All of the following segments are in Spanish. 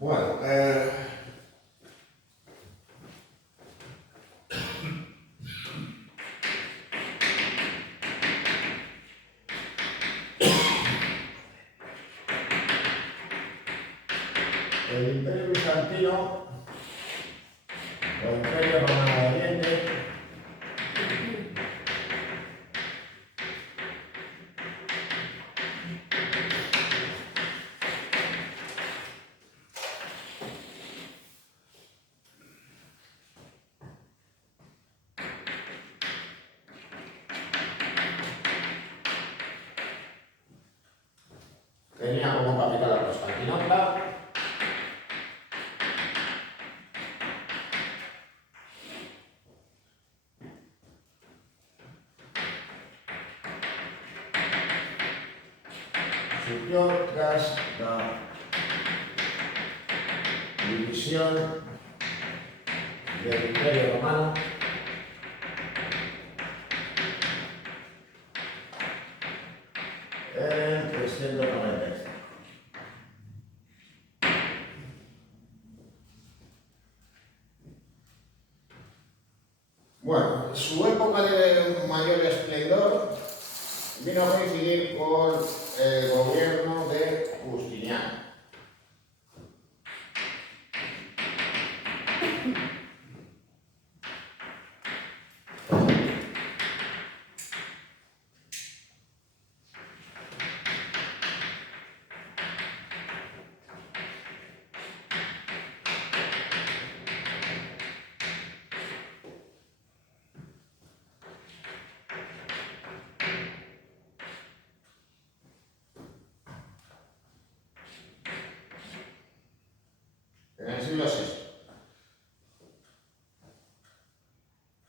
Bueno, el Imperio Bizantino o Imperio Romano de Oriente tenía como capital a Constantinopla. Surgió tras la división del Imperio Romano en 395. Bueno, su época de mayor esplendor vino a coincidir con el gobierno de Justiniano. En el siglo VI.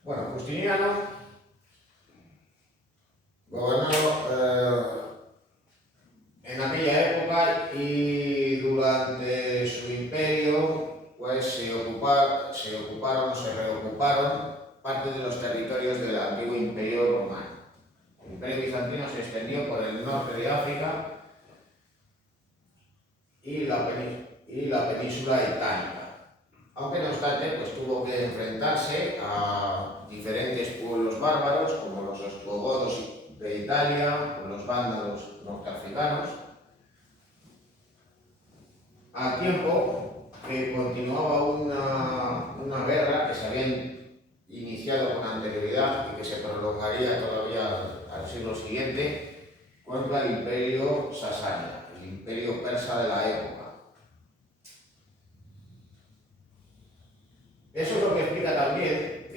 Bueno, Justiniano gobernó en aquella época y durante su imperio pues se reocuparon parte de los territorios del antiguo Imperio Romano. El Imperio Bizantino se extendió por el norte de África y la península itálica. Aunque no obstante, pues tuvo que enfrentarse a diferentes pueblos bárbaros como los ostrogodos de Italia o los vándalos norteafricanos, al tiempo que continuaba una guerra que se había iniciado con anterioridad y que se prolongaría todavía al siglo siguiente contra el Imperio Sasánida, el imperio persa de la época. Eso es lo que explica también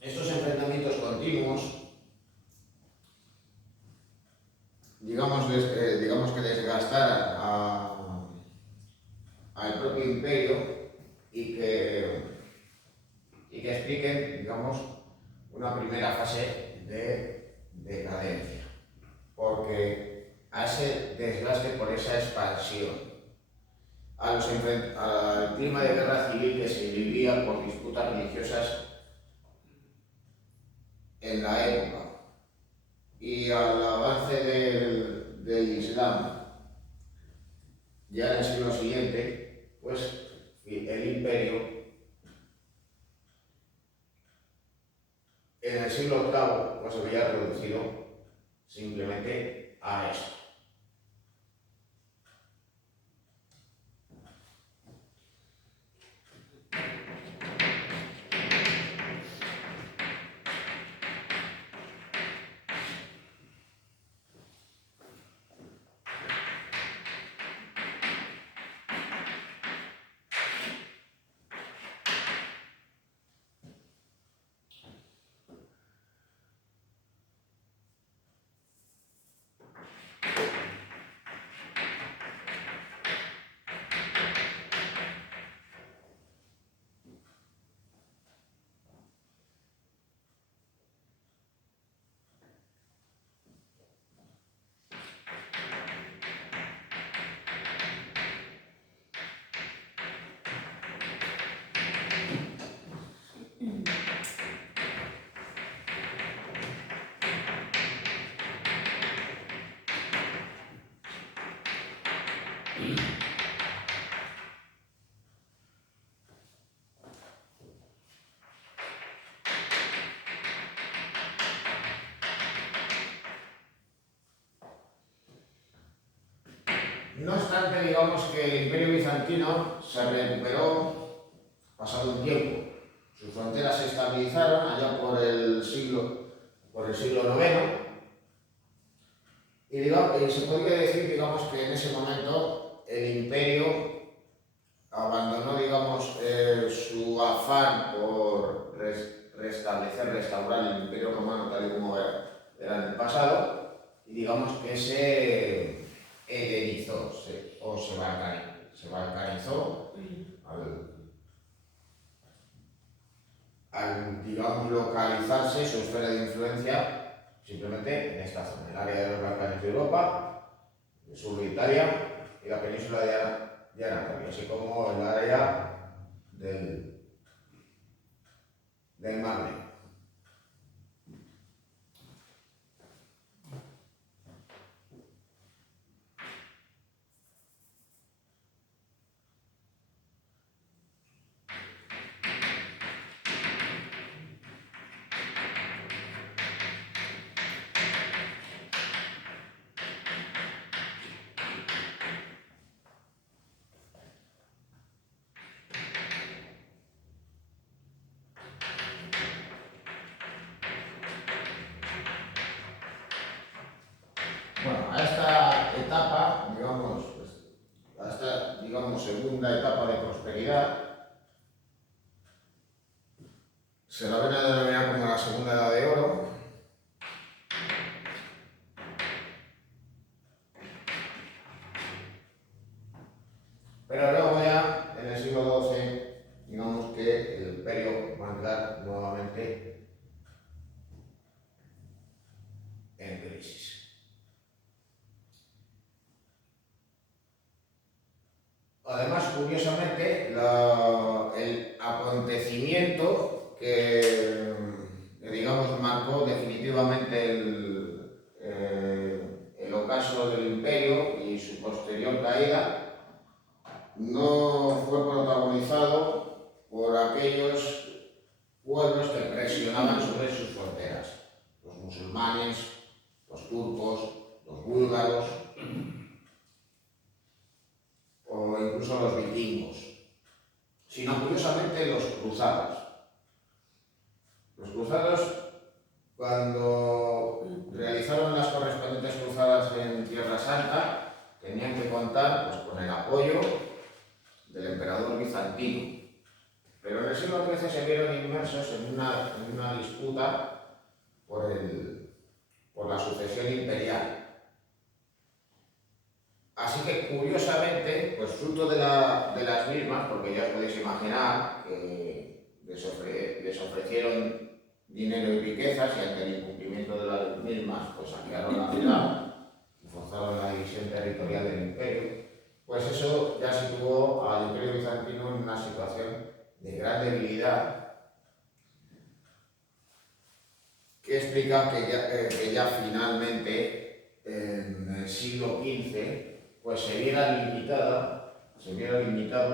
estos enfrentamientos continuos, digamos que desgastaran al propio imperio y que expliquen, digamos, una primera fase de decadencia, porque a ese desgaste por esa expansión, al clima de guerra civil que se vivía por disputas religiosas en la época y al avance del Islam ya en el siglo siguiente, pues el imperio en el siglo VIII pues se había reducido simplemente a esto. No obstante, digamos que el Imperio Bizantino se recuperó pasado un tiempo. Sus fronteras se estabilizaron allá por el siglo IX y se podría decir, digamos, que en ese momento el imperio abandonó, digamos, su afán por restaurar el Imperio Romano tal y como era en el pasado, y digamos que se helenizó, se balcanizó al, digamos, localizarse su esfera de influencia simplemente en esta zona, el área de los Balcanes de Europa, el sur de Italia y la península de Anatolia, así como el área del Mar Negro. Bueno, a esta etapa, digamos, a esta, digamos, segunda etapa de prosperidad, se la ven a denominar como la Segunda Edad de Oro. Pero luego ya, en el siglo XII, digamos que el imperio va a entrar nuevamente en crisis. Además, curiosamente, el acontecimiento que, digamos, marcó definitivamente el ocaso del imperio y su posterior caída no fue protagonizado por aquellos pueblos que presionaban sobre sus fronteras, los musulmanes, los turcos, los búlgaros o incluso los vikingos, sino curiosamente los cruzados. Los cruzados, cuando realizaron las correspondientes cruzadas en Tierra Santa, tenían que contar, pues, con el apoyo del emperador bizantino. Pero en el siglo XIII se vieron inmersos en una disputa por la sucesión imperial. Así que, curiosamente, pues fruto de las mismas, porque ya os podéis imaginar que les ofrecieron dinero y riquezas, y ante el incumplimiento de las mismas, pues saquearon la ciudad y forzaron la división territorial del imperio, pues eso ya situó al Imperio Bizantino en una situación de gran debilidad, que explica que ya finalmente, en el siglo XV, pues se viera limitado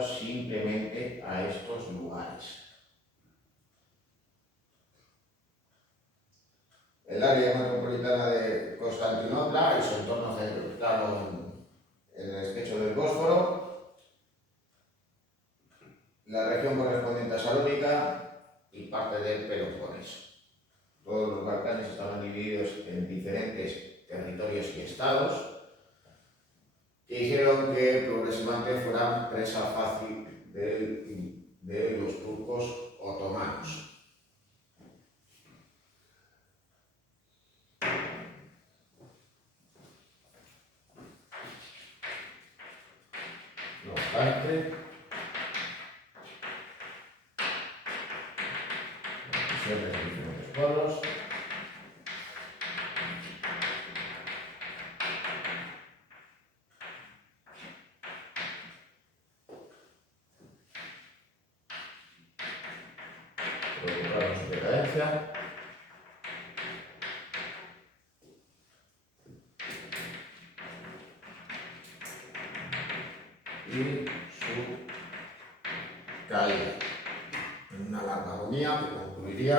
simplemente a estos lugares. El área metropolitana de Constantinopla y su entorno cercano en el estrecho del Bósforo, la región correspondiente a Salónica y parte del Peloponeso. Todos los Balcanes estaban divididos en diferentes territorios y estados, que hicieron que progresivamente fueran presa fácil de los turcos otomanos. No obstante, siempre en diferentes pueblos, provocaron su decadencia y su caída en una larga agonía que concluiría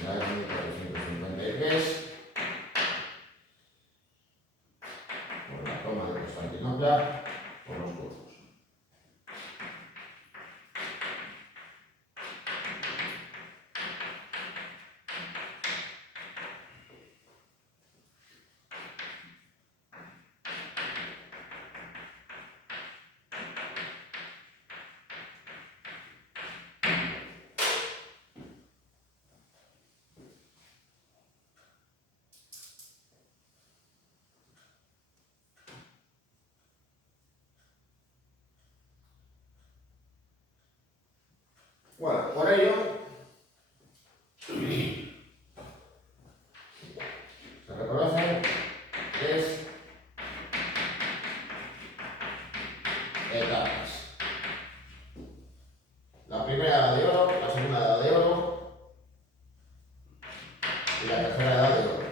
en el año 1453 por la toma de Constantinopla Constantinopla por los godos. Bueno, por ello se reconocen tres etapas. La primera edad de oro, la segunda edad de oro y la tercera edad de oro.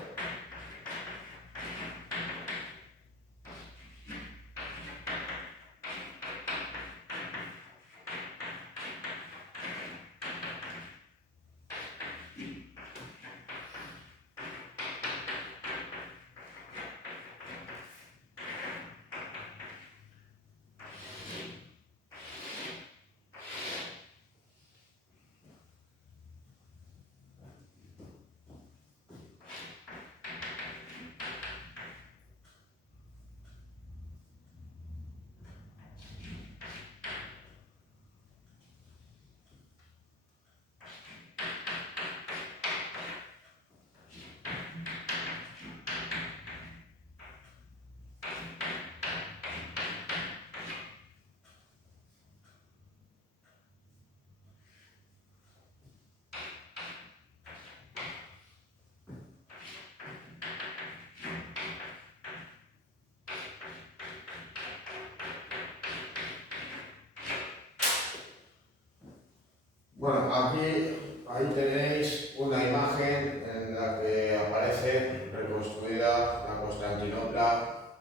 Bueno, ahí tenéis una imagen en la que aparece reconstruida la Constantinopla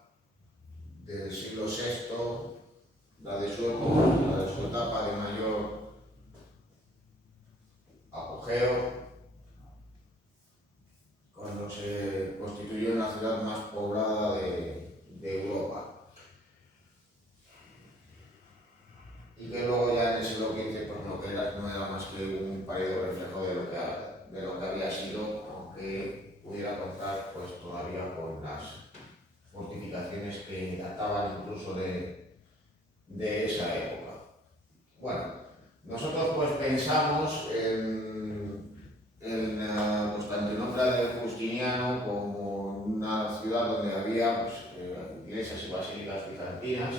del siglo VI, la de su época, la de su etapa de mayor apogeo, cuando se constituyó en la ciudad más poblada de Europa. Y que luego ya en el siglo XV pues no era más que un pálido reflejo de lo que había sido, aunque pudiera contar pues todavía con las fortificaciones que databan incluso de esa época. Bueno, nosotros pues pensamos en Constantinopla de Justiniano como una ciudad donde había pues, iglesias y basílicas bizantinas,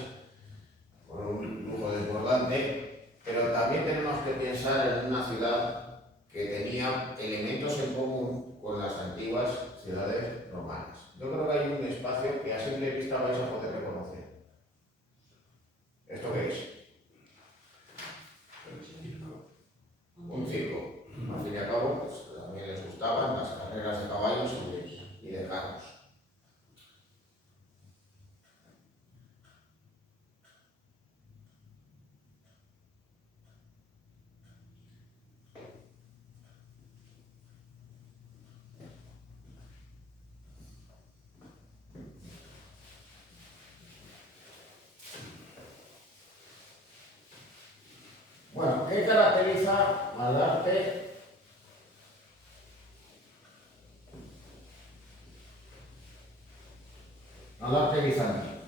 con un lujo desbordante, pero también tenemos que pensar en una ciudad que tenía elementos en común con las antiguas ciudades romanas. Yo creo que hay un espacio que a simple vista vais a poder reconocer. ¿Esto qué es? Un circo. Al fin y al cabo, pues, también les gustaban las carreras de caballos y de carros. Bueno, ¿qué caracteriza al arte bizantino?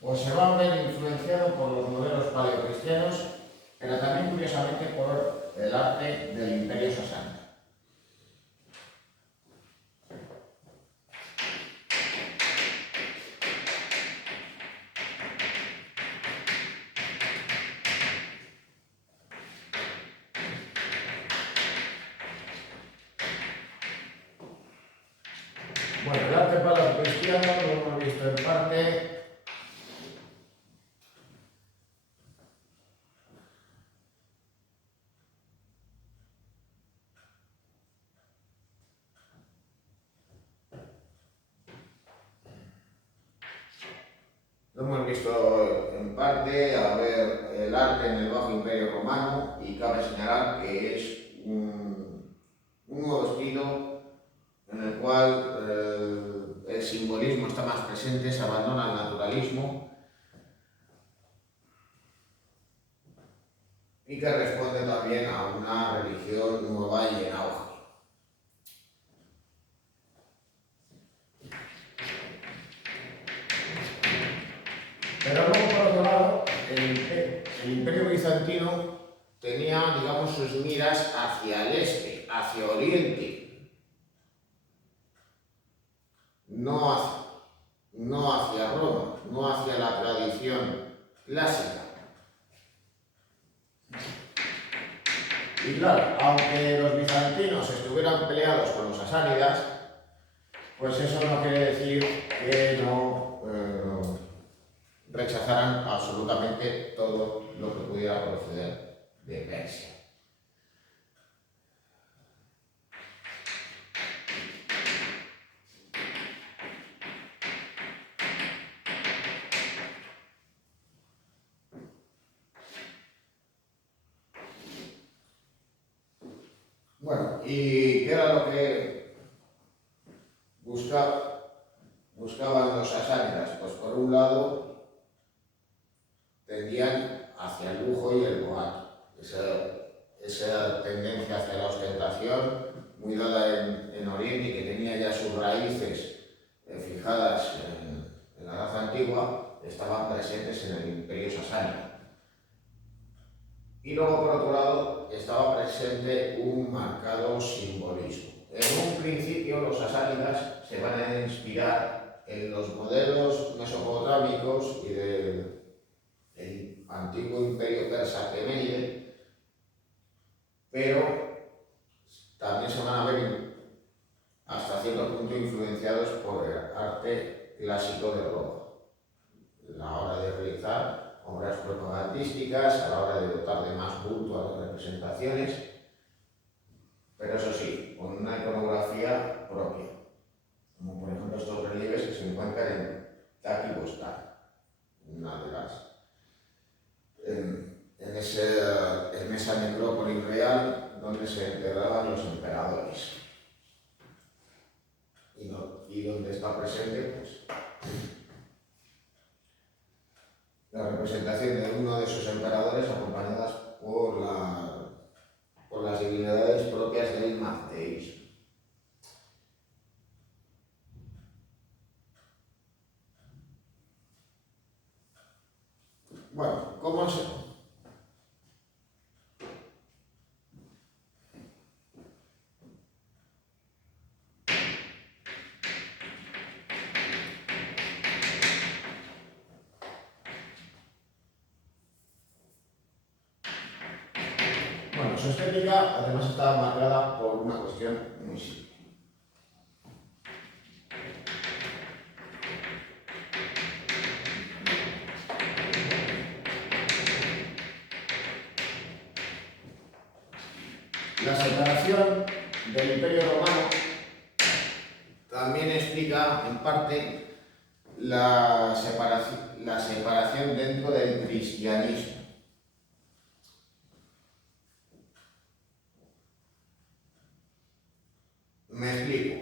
Pues se va a ver influenciado por los modelos paleocristianos, pero también curiosamente por el arte del Imperio Sasánida. Bueno, el arte paleocristiano lo hemos visto en parte. Lo hemos visto en parte a ver el arte en el Bajo Imperio Romano y cabe señalar que es un un nuevo estilo en el cual el simbolismo está más presente, se abandona el naturalismo y que responde también a una religión nueva y en auge. Pero luego, por otro lado, el Imperio Bizantino tenía, digamos, sus miras hacia el este, hacia Oriente, no hacia Roma, no hacia la tradición clásica. Y claro, aunque los bizantinos estuvieran peleados con los asánidas, pues eso no quiere decir que no rechazaran absolutamente todo lo que pudiera proceder de Persia. Bueno, ¿y qué era lo que buscaban los asánidas? Pues por un lado tendían hacia el lujo y el boato, esa tendencia hacia la ostentación muy dada en Oriente y que tenía ya sus raíces fijadas en la Edad Antigua, estaban presentes en el Imperio Sasánida. Y luego, por otro lado, estaba presente un marcado simbolismo. En un principio, los sasánidas se van a inspirar en los modelos mesopotámicos y del antiguo imperio persa Aquemenide, pero también se van a ver hasta cierto punto influenciados por el arte clásico de Roma, a la hora de realizar obras propagandísticas, a la hora de dotar de más bulto a las representaciones, pero eso sí, con una iconografía propia, como por ejemplo estos relieves que se encuentran en Taki Bostan, una de las en esa necrópolis real donde se enterraban los emperadores y donde está presente pues la representación de uno de sus emperadores acompañadas por las divinidades propias del mazteísmo. Bueno, ¿cómo se...? Bueno, su estética además estaba marcada por una cuestión muy simple. La separación del Imperio Romano también explica, en parte, la separación dentro del cristianismo. Me explico.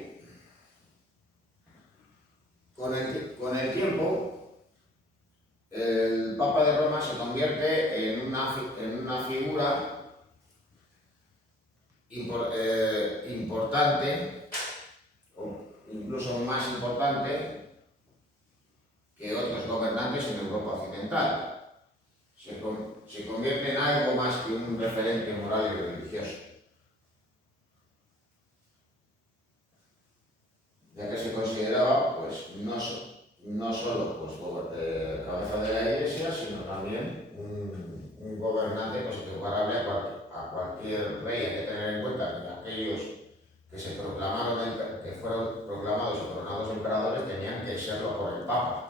Con el tiempo, el Papa de Roma se convierte en una figura importante, o incluso más importante que otros gobernantes en Europa Occidental. Se convierte en algo más que un referente moral y religioso, ya que se consideraba pues, no solo pues, cabeza de la Iglesia, sino también un gobernante pues, equiparable a cualquier rey. Hay que tener en cuenta que aquellos que fueron proclamados y coronados emperadores tenían que serlo por el Papa.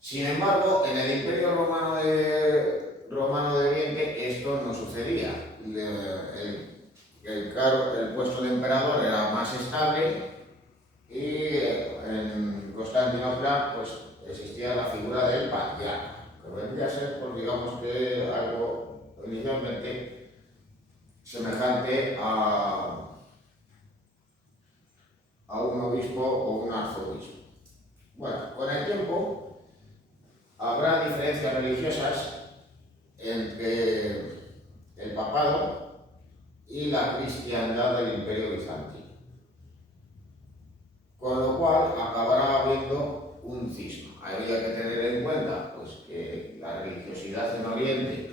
Sin embargo, en el Imperio Romano de Oriente esto no sucedía. El puesto de emperador era más estable y en Constantinopla pues, existía la figura del patriarca, que vendría a ser, pues, digamos que algo inicialmente semejante a un obispo o un arzobispo. Bueno, con el tiempo habrá diferencias religiosas entre el papado y la cristiandad del Imperio Bizantino, con lo cual acabará habiendo un cisma. Habría que tener en cuenta pues, que la religiosidad en Oriente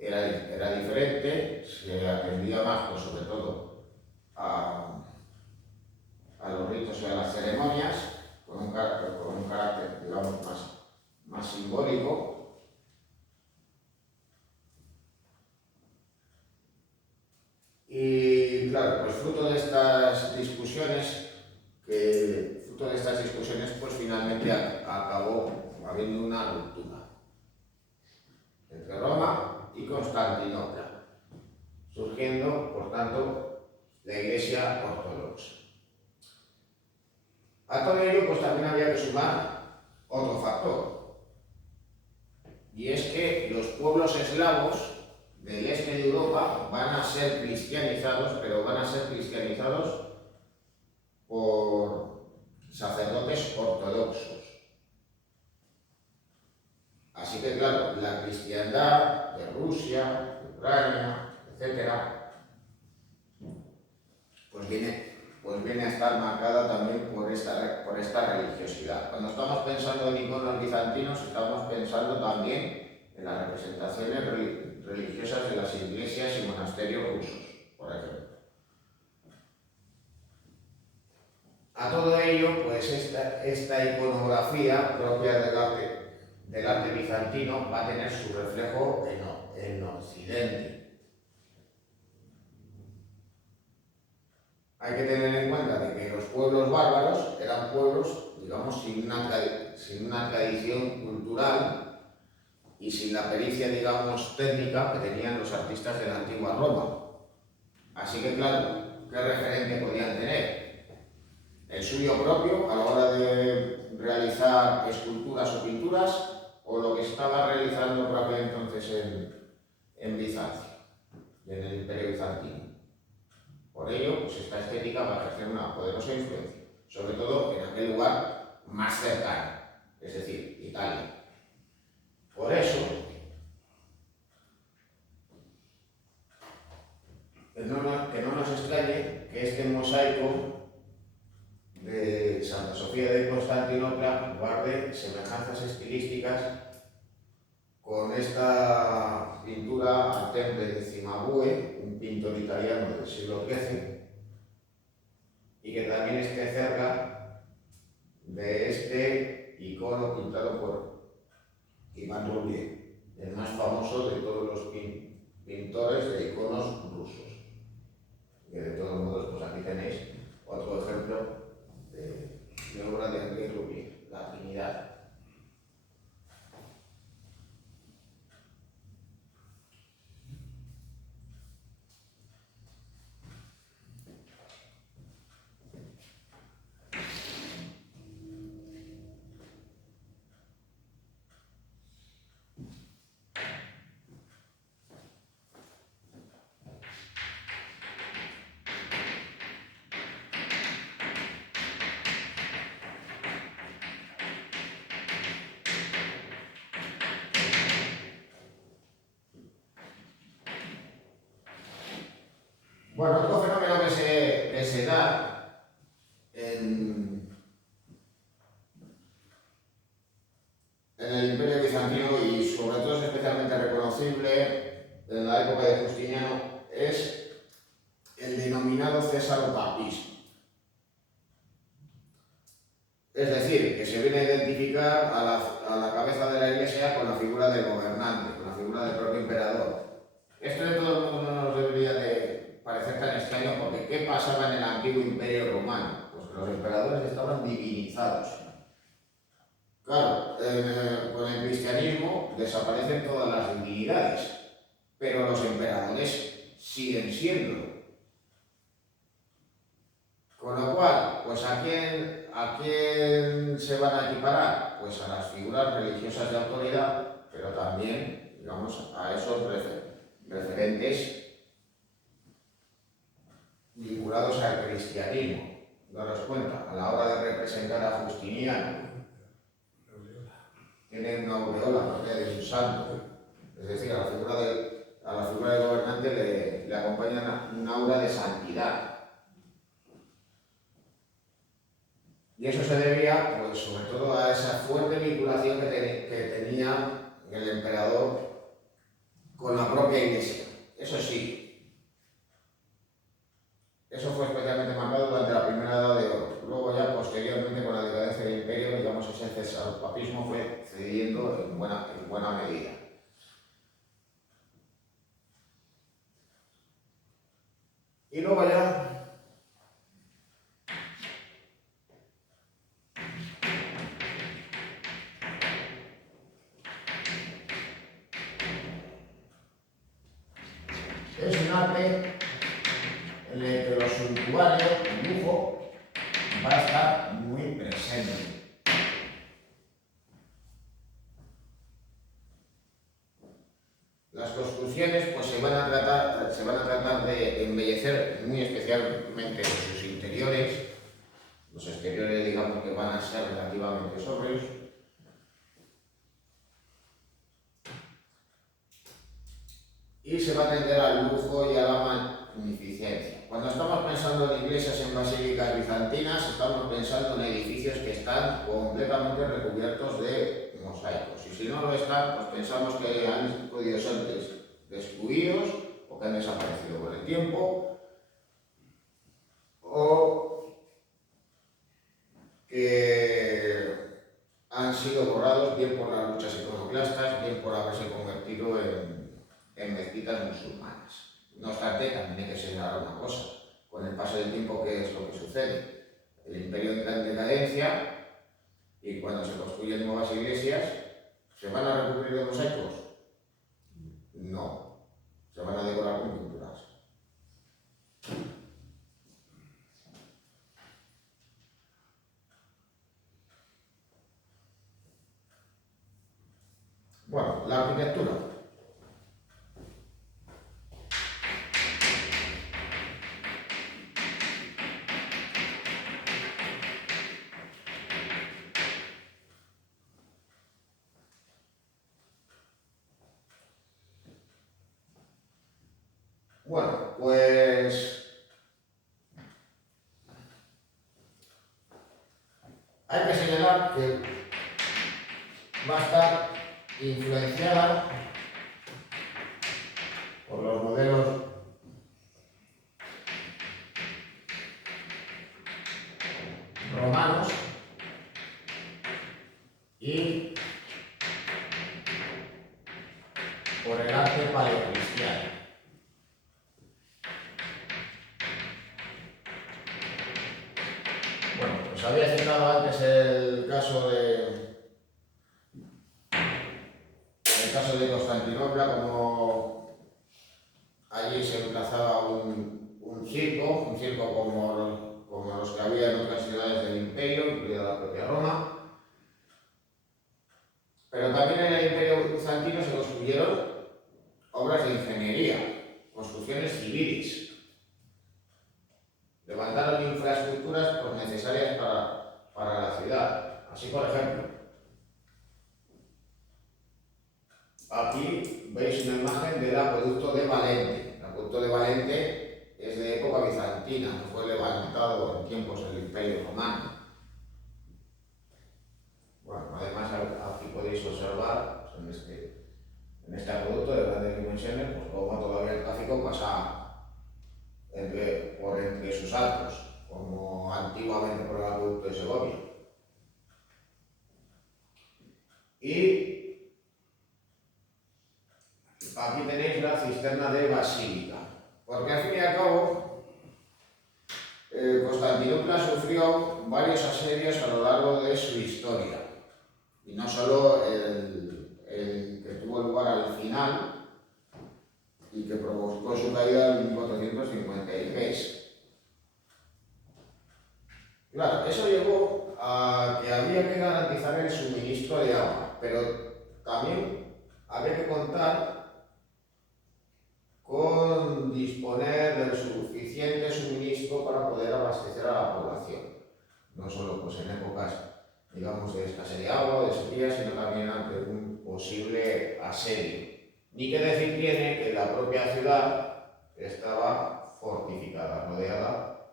era diferente, se atendía más, pues, sobre todo, a los ritos y a las ceremonias, con un carácter digamos, más simbólico. Y claro, pues fruto de estas discusiones, pues finalmente acabó habiendo una ruptura entre Roma y Constantinopla, surgiendo, por tanto, la Iglesia ortodoxa. A todo ello, pues también había que sumar otro factor, y es que los pueblos eslavos del este de Europa van a ser cristianizados, pero van a ser cristianizados por sacerdotes ortodoxos. Así que, claro, la cristiandad de Rusia, de Ucrania, etcétera, pues viene a estar marcada también por esta religiosidad. Cuando estamos pensando en iconos bizantinos, estamos pensando también en las representaciones religiosas de las iglesias y monasterios rusos, por ejemplo. A todo ello, pues esta iconografía propia del arte bizantino va a tener su reflejo en Occidente. Hay que tener en cuenta de que los pueblos bárbaros eran pueblos, digamos, sin una tradición cultural y sin la pericia, digamos, técnica que tenían los artistas de la antigua Roma. Así que, claro, ¿qué referente podían tener? El suyo propio a la hora de realizar esculturas o pinturas, o lo que estaba realizando por aquel entonces en Bizancio, en el Imperio Bizantino. Por ello, pues esta estética va a ejercer una poderosa influencia, sobre todo en aquel lugar más cercano, es decir, Italia. Por eso, que no nos extrañe que este mosaico de Santa Sofía de Constantinopla guarde semejanzas estilísticas con esta pintura al temple de Cimabue, un pintor italiano del siglo XIII, y que también esté cerca de este icono pintado por Iván Roulier, el más famoso de todos los pintores de iconos rusos. Y de todos modos, pues aquí tenéis otro ejemplo de obra de André Roulier, La Trinidad. Bueno, otro fenómeno que se da en el Imperio Bizantino, y sobre todo es especialmente reconocible en la época de Justiniano, es el denominado césaropapismo. Es decir, que se viene a identificar a la cabeza de la Iglesia con la figura del gobernante, con la figura del propio emperador. Esto de todo el mundo no nos debería de parecer tan extraño, porque ¿qué pasaba en el antiguo Imperio Romano? Pues que los emperadores estaban divinizados. Claro, con el cristianismo desaparecen todas las divinidades, pero los emperadores siguen siendo. Con lo cual, pues ¿a quién se van a equiparar? Pues a las figuras religiosas de autoridad, pero también, digamos, a esos referentes vinculados al cristianismo. Daros cuenta, a la hora de representar a Justiniano, tiene una aureola propia de un santo, es decir, a la figura del gobernante le acompaña una aura de santidad. Y eso se debía, pues, sobre todo a esa fuerte vinculación que tenía el emperador con la propia Iglesia. Eso sí, eso fue especialmente marcado durante la primera edad de oro. Luego ya posteriormente, con la decadencia del imperio, digamos, ese cesarpapismo fue cediendo en buena medida. Y luego ya es un arte en el que los suntuarios, el lujo, va a estar muy presente. Las construcciones pues, se van a tratar de embellecer muy especialmente sus interiores. Los exteriores, digamos, que van a ser relativamente sobrios. Y se va a tender al lujo y a la magnificencia. Cuando estamos pensando en iglesias, en basílicas bizantinas, estamos pensando en edificios que están completamente recubiertos de mosaicos. Y si no lo están, pues pensamos que han podido ser destruidos o que han desaparecido con el tiempo, o que han sido borrados bien por las luchas iconoclastas, bien por haberse convertido en mezquitas musulmanas. No obstante, también hay que señalar una cosa: con el paso del tiempo, ¿qué es lo que sucede? El imperio entra en decadencia y cuando se construyen nuevas iglesias, ¿se van a recubrir de mosaicos? No, se van a decorar con pinturas. Bueno, la arquitectura. Bueno, pues hay que señalar que va a estar influenciada por los modelos romanos y por el arte paleocristiano. Bueno, os había citado antes el caso de Constantinopla, como allí se emplazaba un circo como los que había en otras ciudades del imperio, incluida la propia Roma. Pero también en el imperio bizantino se construyeron obras de ingeniería, construcciones civiles. Levantaron infraestructuras pues, necesarias para la ciudad. Así, por ejemplo, aquí veis una imagen del acueducto de Valente. El acueducto de Valente es de época bizantina, que fue levantado en tiempos del Imperio Romano. Bueno, además aquí podéis observar pues, en este acueducto de grandes dimensiones, pues como todavía el tráfico pasa por entre sus arcos, como antiguamente por el acueducto de Segovia. Y aquí tenéis la cisterna de Basílica, porque al fin y al cabo Constantinopla sufrió varios asedios a lo largo de su historia, y no solo el que tuvo lugar al final y que provocó su caída en 1453. Claro, eso llevó a que había que garantizar el suministro de agua, pero también había que contar con disponer del suficiente suministro digamos, de escasez de agua, de sequía, sino también ante un posible asedio. Ni que decir tiene que la propia ciudad estaba fortificada, rodeada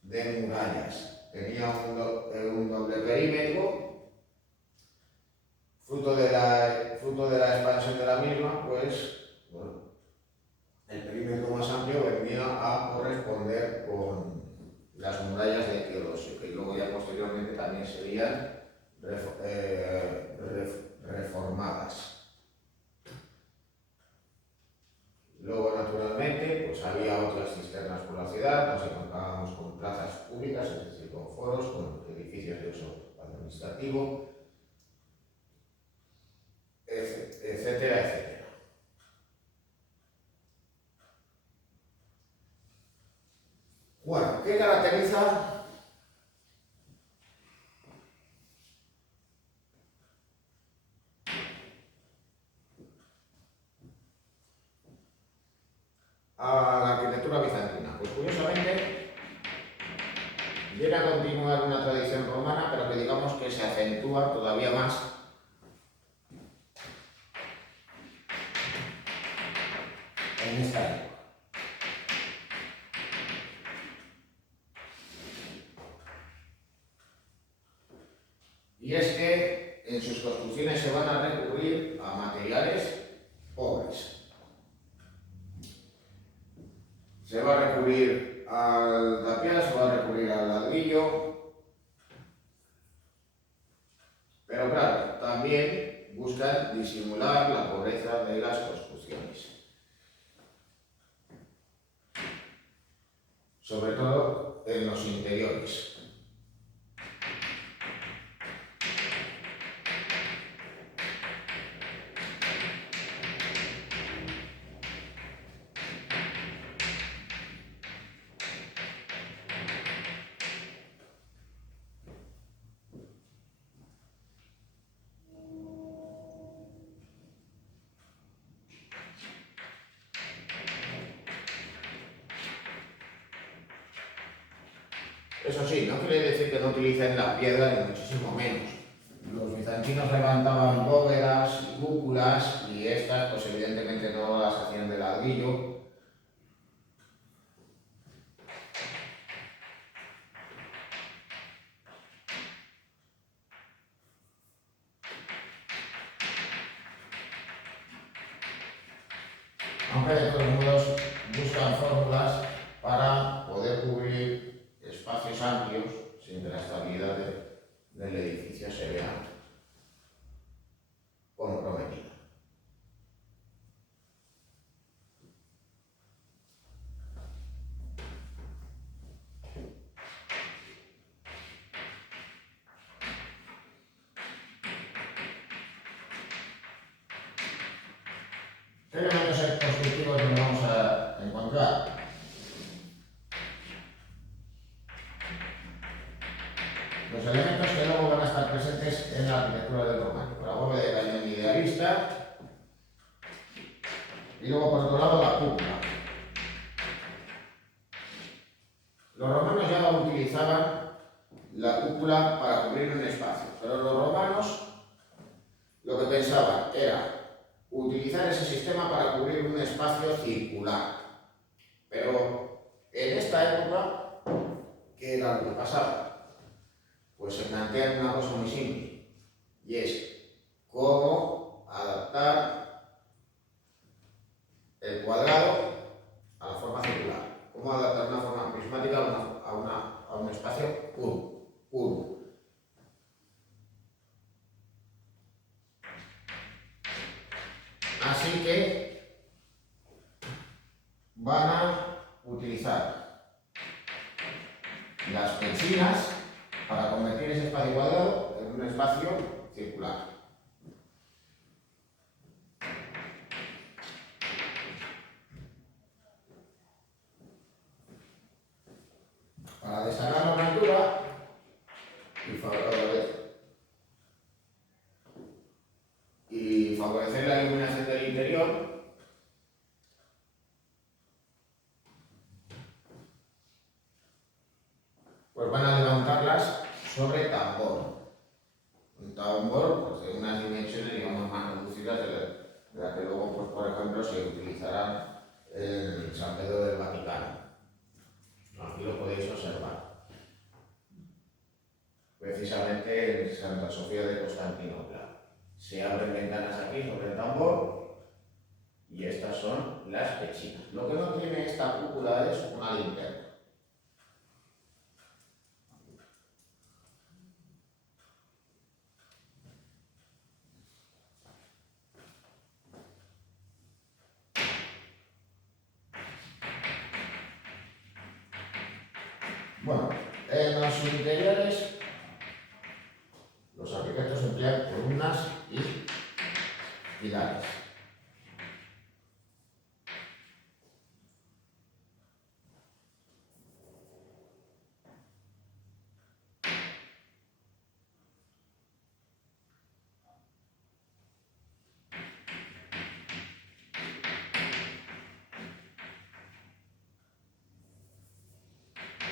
de murallas. Tenía un doble perímetro, fruto de la expansión de la misma, pues, bueno, el perímetro más amplio venía a corresponder con las murallas de Teodosio, que luego ya posteriormente también serían reformadas. Luego, naturalmente, pues había otras cisternas por la ciudad, nos encontrábamos con plazas públicas, es decir, con foros, con edificios de uso administrativo, etcétera, etcétera. Bueno, ¿qué caracteriza a la arquitectura bizantina? Pues curiosamente viene a continuar una tradición romana, pero que digamos que se acentúa todavía más en esta época. Y es que en sus construcciones se van a recurrir a materiales pobres. Se va a recurrir al tapial, se va a recurrir al ladrillo, pero claro, también buscan disimular la pobreza de las construcciones. Sobre todo en los interiores. Eso sí, no quiere decir que no utilicen la piedra, ni muchísimo menos. Los bizantinos levantaban bóvedas y cúpulas, y estas, pues evidentemente no las hacían de ladrillo. Aunque de todos modos buscan fórmulas para poder cubrir espacios amplios sin que la estabilidad del edificio se vea comprometida. ¿Qué elementos constructivos nos vamos a encontrar? Los elementos que luego van a estar presentes en la arquitectura del románico: la bóveda de cañón idealista, y luego por otro lado la cúpula. Los romanos ya utilizaban la cúpula para cubrir un espacio, pero los romanos lo que pensaban era utilizar ese sistema para cubrir un espacio circular. Pero en esta época, ¿qué era lo que pasaba? Pues se plantea una cosa muy simple, y es cómo adaptar el cuadrado a la forma circular, cómo adaptar una forma prismática a un espacio curvo. Así que van a utilizar las pensinas para convertir ese espacio cuadrado en un espacio circular. Para destacar la altura y favorecer la iluminación del interior, pues van a levantarlas sobre tambor. pero se utilizará en San Pedro del Vaticano. Aquí lo podéis observar. Precisamente en Santa Sofía de Constantinopla. Se abren ventanas aquí sobre el tambor y estas son las pechinas. Lo que no tiene esta cúpula es una linterna. Bueno, en los interiores los arquitectos emplean columnas y pilares.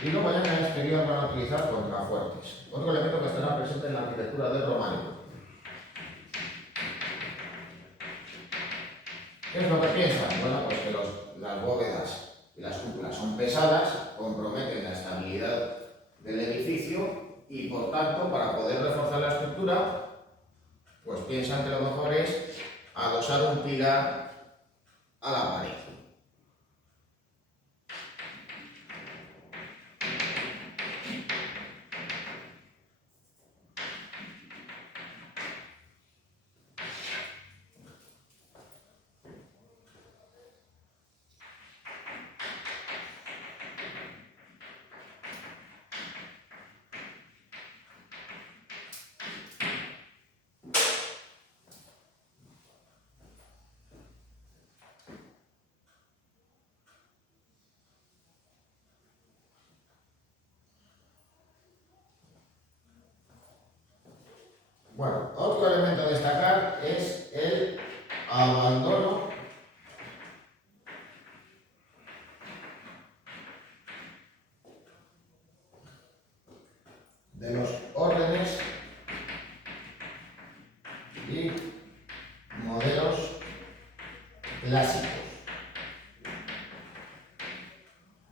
Y luego ya en el exterior van a utilizar contrafuertes, otro elemento que estará presente en la arquitectura del románico. ¿Qué es lo que piensan? Bueno, pues que las bóvedas y las cúpulas son pesadas, comprometen la estabilidad del edificio y por tanto para poder reforzar la estructura, pues piensan que lo mejor es adosar un pilar a la pared. Bueno, otro elemento a destacar es el abandono de los órdenes y modelos clásicos.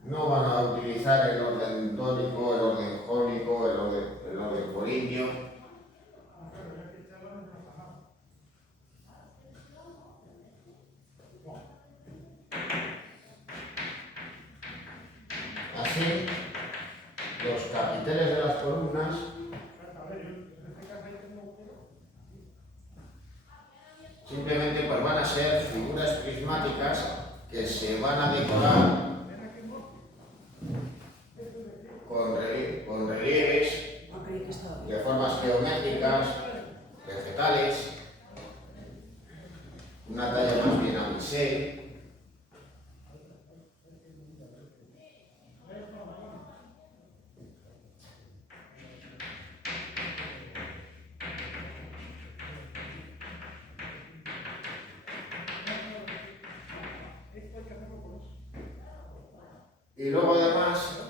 No van a utilizar el orden tónico, el orden jónico, el orden corintio. Así, los capiteles de las columnas simplemente pues van a ser figuras prismáticas que se van a decorar con relieves de formas geométricas, vegetales, una talla más bien amisé. Y luego además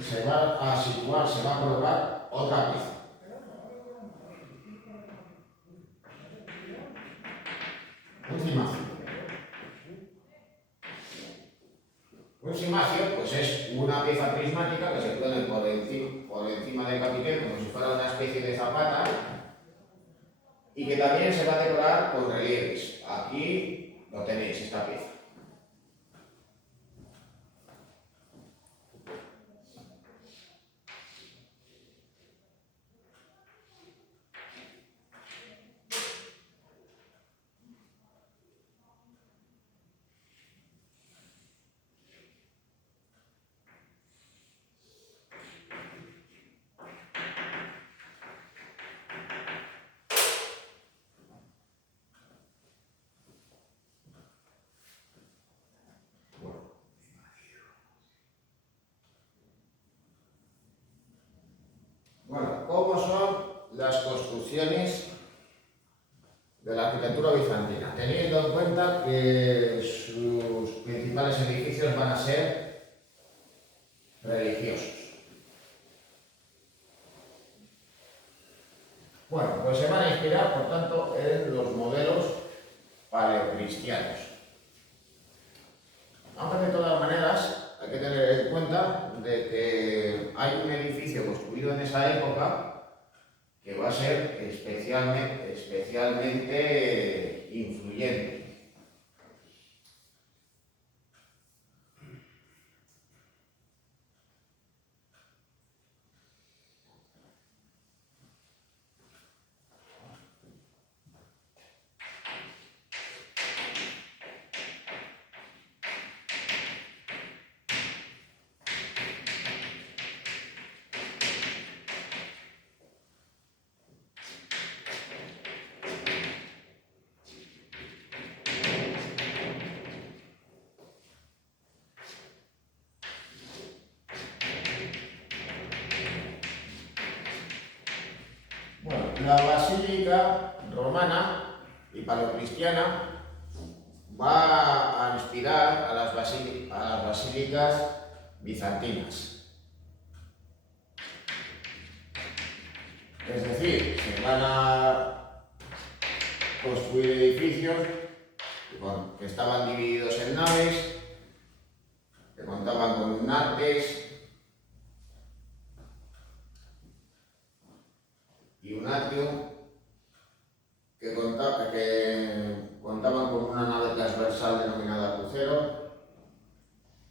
se va a situar, se va a colocar otra pieza. Un cimacio. Un cimacio pues es una pieza prismática que se pone por encima del capitel como si fuera una especie de zapata y que también se va a decorar con relieves. Aquí lo tenéis, esta pieza. Bueno, ¿cómo son las construcciones de la arquitectura bizantina, teniendo en cuenta que sus principales edificios van a ser religiosos. Bueno, pues se van a inspirar, por tanto, en los modelos paleocristianos. Aunque de todas maneras hay que tener en cuenta de que hay un edificio construido en esa época que va a ser especialmente influyente. Bueno, la basílica romana y paleocristiana va a inspirar a las basílicas bizantinas. Es decir, se van a construir edificios que estaban divididos en naves, que contaban con artes y un atrio, que contaban con una nave transversal denominada crucero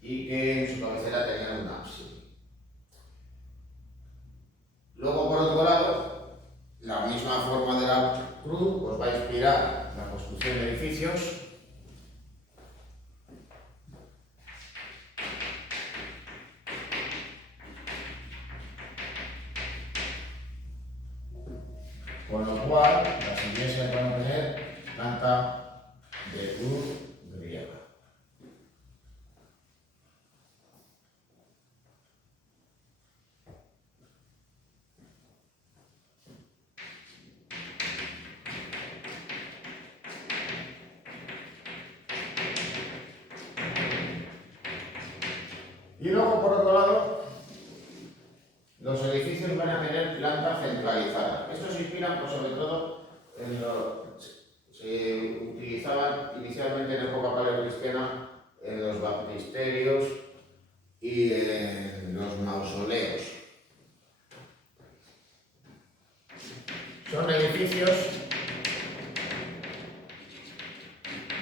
y que en su cabecera tenían un ábside. Luego, por otro lado, la misma forma de la cruz pues va a inspirar la construcción de edificios con lo cual las iglesias van a tener planta de cruz griega. Y luego, por otro lado, los edificios van a tener planta centralizada. Estos se inspiran, pues, sobre todo, se utilizaban inicialmente en época paleocristiana en los baptisterios y en los mausoleos. Son edificios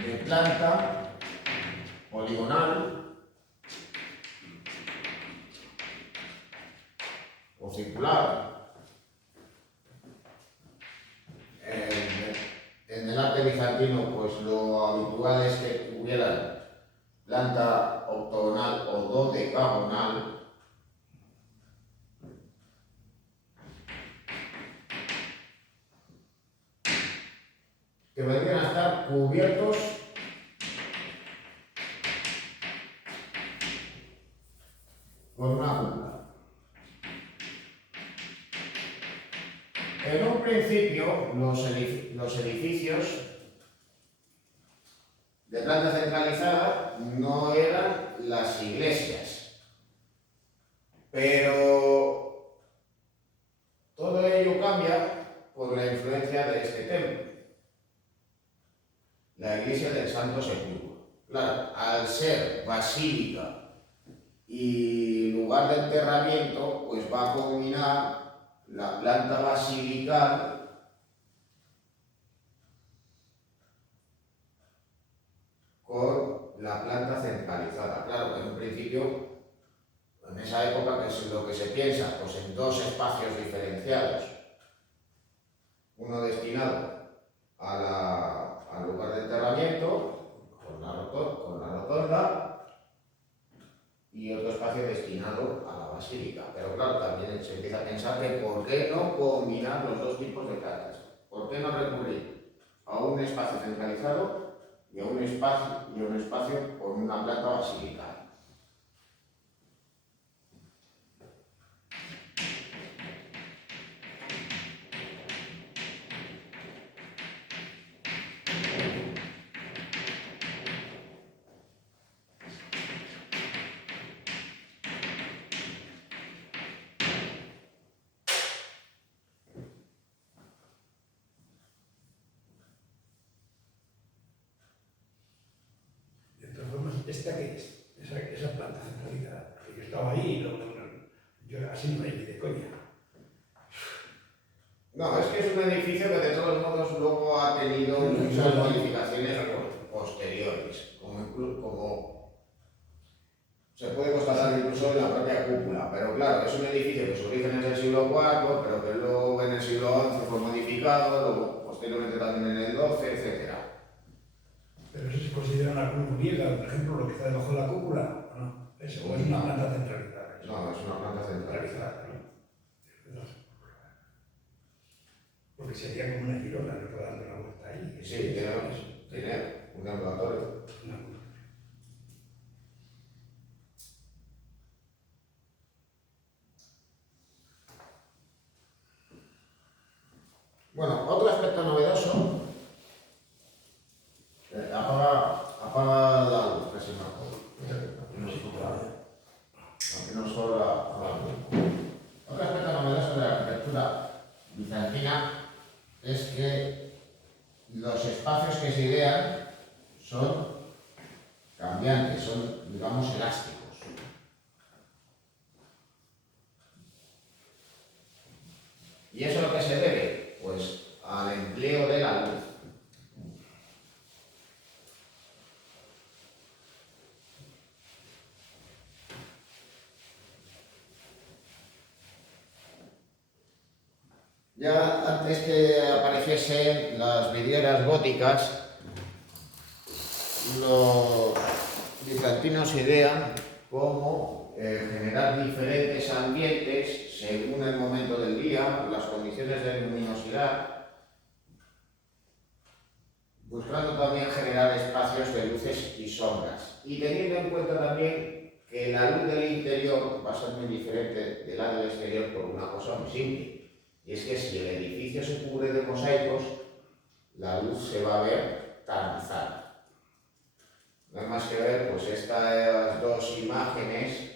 de planta poligonal o circular. En el arte bizantino, pues lo habitual es que tuvieran planta octogonal o dodecagonal, que vendrían a estar cubiertos con una cúpula. En un principio, los edificios de planta centralizada no eran las iglesias, pero todo ello cambia por la influencia de este templo, la iglesia del Santo Sepulcro. Claro, al ser basílica y lugar de enterramiento, pues va a combinar la planta basilical con la planta centralizada. Claro que en un principio, en esa época, que es lo que se piensa, pues en dos espacios diferenciados, uno destinado al lugar de enterramiento, con la rotonda, y otro espacio destinado a la basílica. Pero claro, también se empieza a pensar que ¿por qué no combinar los dos tipos de plantas? ¿Por qué no recurrir a un espacio centralizado y a un espacio con una planta basílica? ¿Esta qué es? Esa planta centralizada. Yo estaba ahí y yo así no hay ni de coña. No, es que es un edificio que de todos modos luego ha tenido muchas modificaciones posteriores, como se puede constatar incluso en la propia cúpula, pero claro, es un edificio que su origen es del siglo IV, pero que luego en el siglo XI fue modificado, luego posteriormente también en el XII, etc. Pero eso se considera una cruz griega, por ejemplo, lo que está debajo de la cúpula, ¿o no? Eso, o es una planta centralizada. No, es una planta centralizada. ¿no? Porque sería como una girona, le puedo dar una vuelta ahí. Sí, tiene un ambulatorio. Bueno, otro aspecto novedoso. Apaga la luz, que se me aquí no sobra la luz. Otro aspecto novedoso de la arquitectura bizantina es que los espacios que se idean son cambiantes, son, digamos, elásticos. ¿Y eso a lo que se debe? Pues al empleo de la luz. Ya antes que apareciesen las vidrieras góticas, los bizantinos idean cómo generar diferentes ambientes según el momento del día, las condiciones de luminosidad, buscando también generar espacios de luces y sombras. Y teniendo en cuenta también que la luz del interior va a ser muy diferente de la del exterior por una cosa muy simple. Y es que si el edificio se cubre de mosaicos, la luz se va a ver tamizada. No hay más que ver pues estas dos imágenes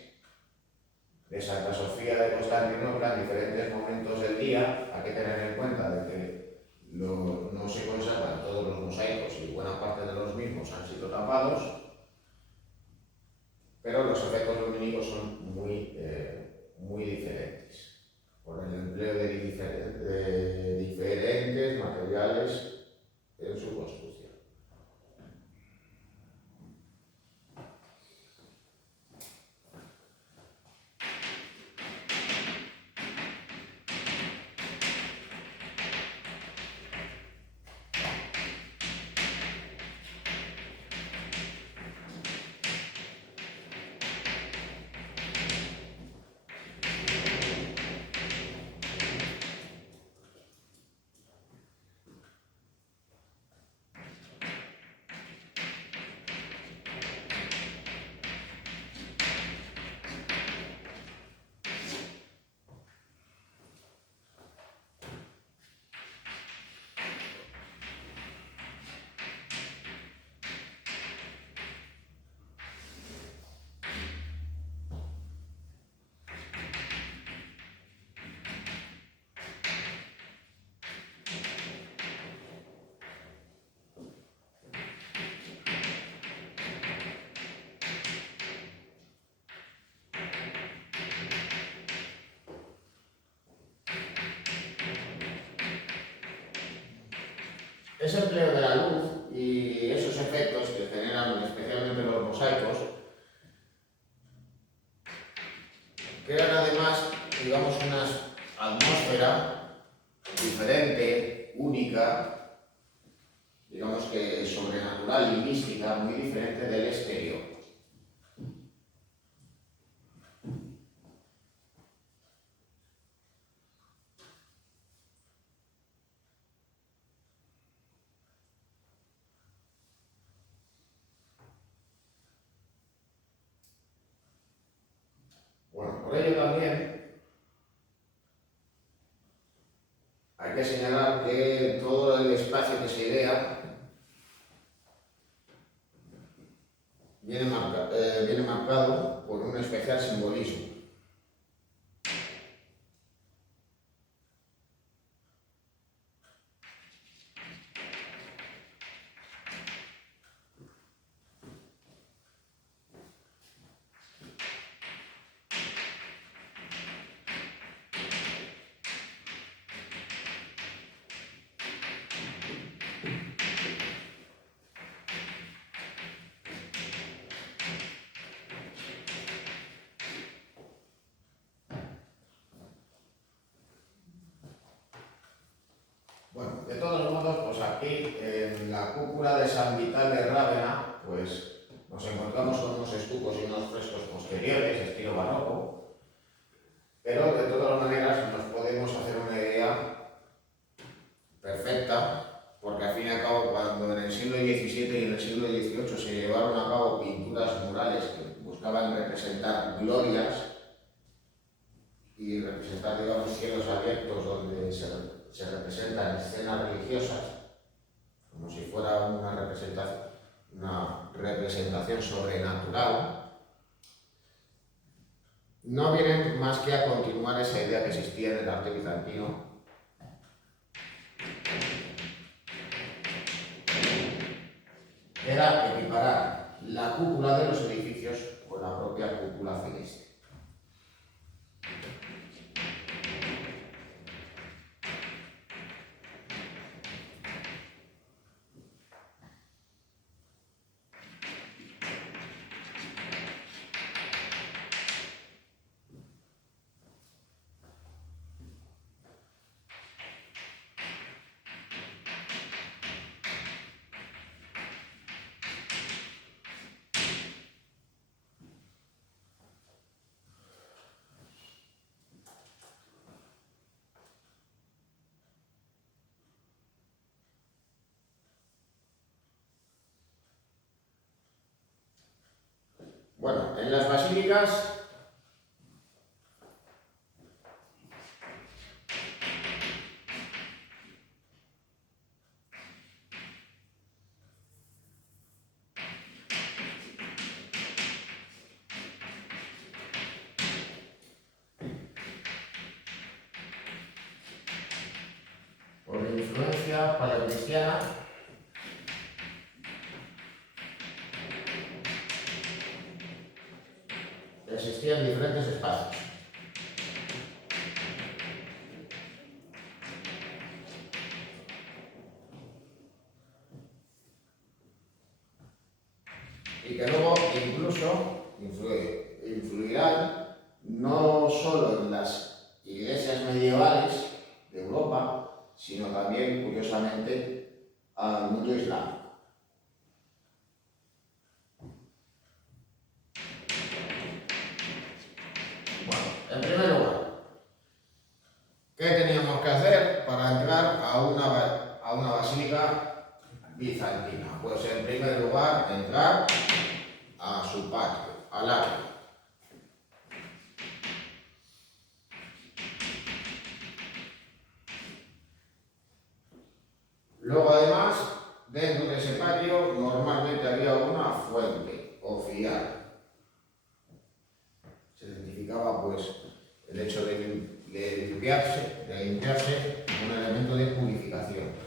de Santa Sofía de Constantinopla en diferentes momentos del día. Hay que tener en cuenta de que no se conservan todos los mosaicos y buena parte de los mismos han sido tapados, pero los efectos lumínicos son muy diferentes por el empleo de diferentes materiales en su construcción. Ese empleo de la luz y esos efectos que generan especialmente los mosaicos crean además, digamos, una atmósfera diferente, única, digamos que sobrenatural y mística, muy diferente del exterior. Bueno, por ello también hay que señalar que todo el espacio que se idea viene marcado por un especial simbolismo. en la cúpula de San Vital de Rávena, pues nos encontramos con unos estucos y unos frescos posteriores, estilo barroco, pero de todas maneras nos podemos hacer una idea perfecta, porque al fin y al cabo, cuando en el siglo XVII y en el siglo XVIII se llevaron a cabo pinturas murales que buscaban representar glorias y representar, digamos, cielos abiertos donde se representan escenas religiosas, como si fuera una representación sobrenatural, no vienen más que a continuar esa idea que existía en el arte bizantino, era equiparar la cúpula de los edificios con la propia cúpula celeste. Bueno, en las basílicas por la influencia paleocristiana existían diferentes espacios. Y que luego incluso influirán no solo en las iglesias medievales de Europa, sino también, curiosamente, al mundo islámico. Bueno, en primer lugar, ¿qué teníamos que hacer para entrar a una basílica bizantina? Pues en primer lugar, entrar a su patio, al atrio. Luego, además, dentro de ese patio normalmente había una fuente o fiar. Se identificaba, pues, el hecho de limpiarse como un elemento de purificación.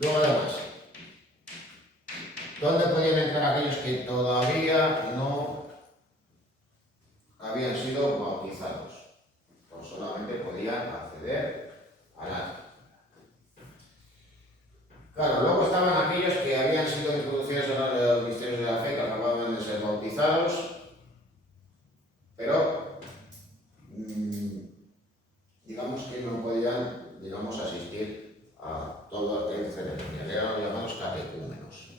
Luego, además, ¿dónde podían entrar aquellos que todavía no habían sido bautizados? Pues solamente podían acceder al atrio. Claro, luego estaban aquellos que habían sido introducidos en los misterios de la fe, que acababan de ser bautizados, pero digamos que no podían, asistir a todo aquel ceremonial. Eran los llamados catecúmenos.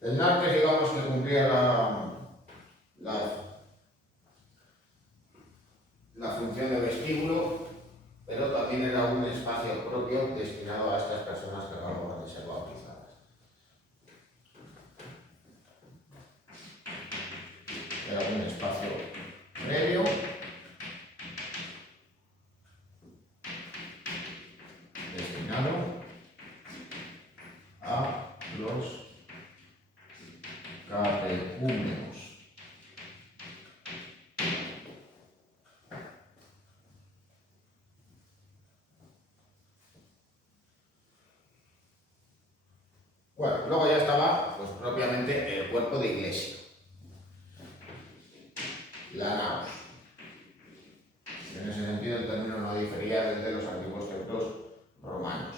El martes, digamos que cumplía la función de vestíbulo, pero también era un espacio propio destinado a estas personas que acababan de ser bautizadas. Era un espacio previo destinado a los catecúmenos. Bueno, luego ya estaba pues propiamente el cuerpo de iglesia, la naos. En ese sentido el término no difería desde los antiguos templos romanos.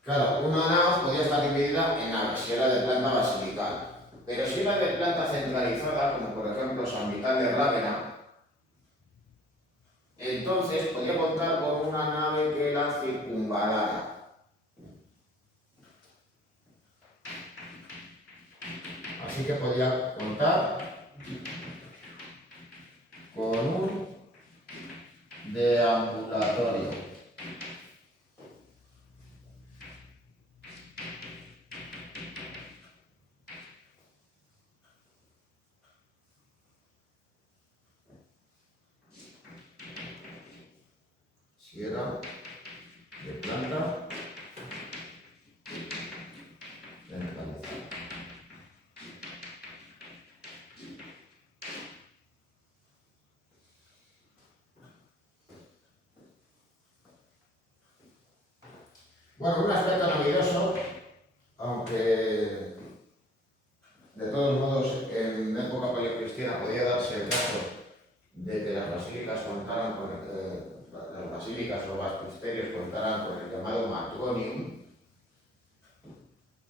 Claro, una naos podía estar dividida en naves si era de planta basilical, pero si era de planta centralizada, como por ejemplo San Vital de Rávena, entonces podía contar con una nave que la circunvalara. Así que podía contar con un deambulatorio. Si era de planta centralizada. Bueno, un aspecto novedoso, aunque de todos modos en época paleocristiana podía darse el caso de que las basílicas contaran con las basílicas o baptisterios contaran con el llamado matronium,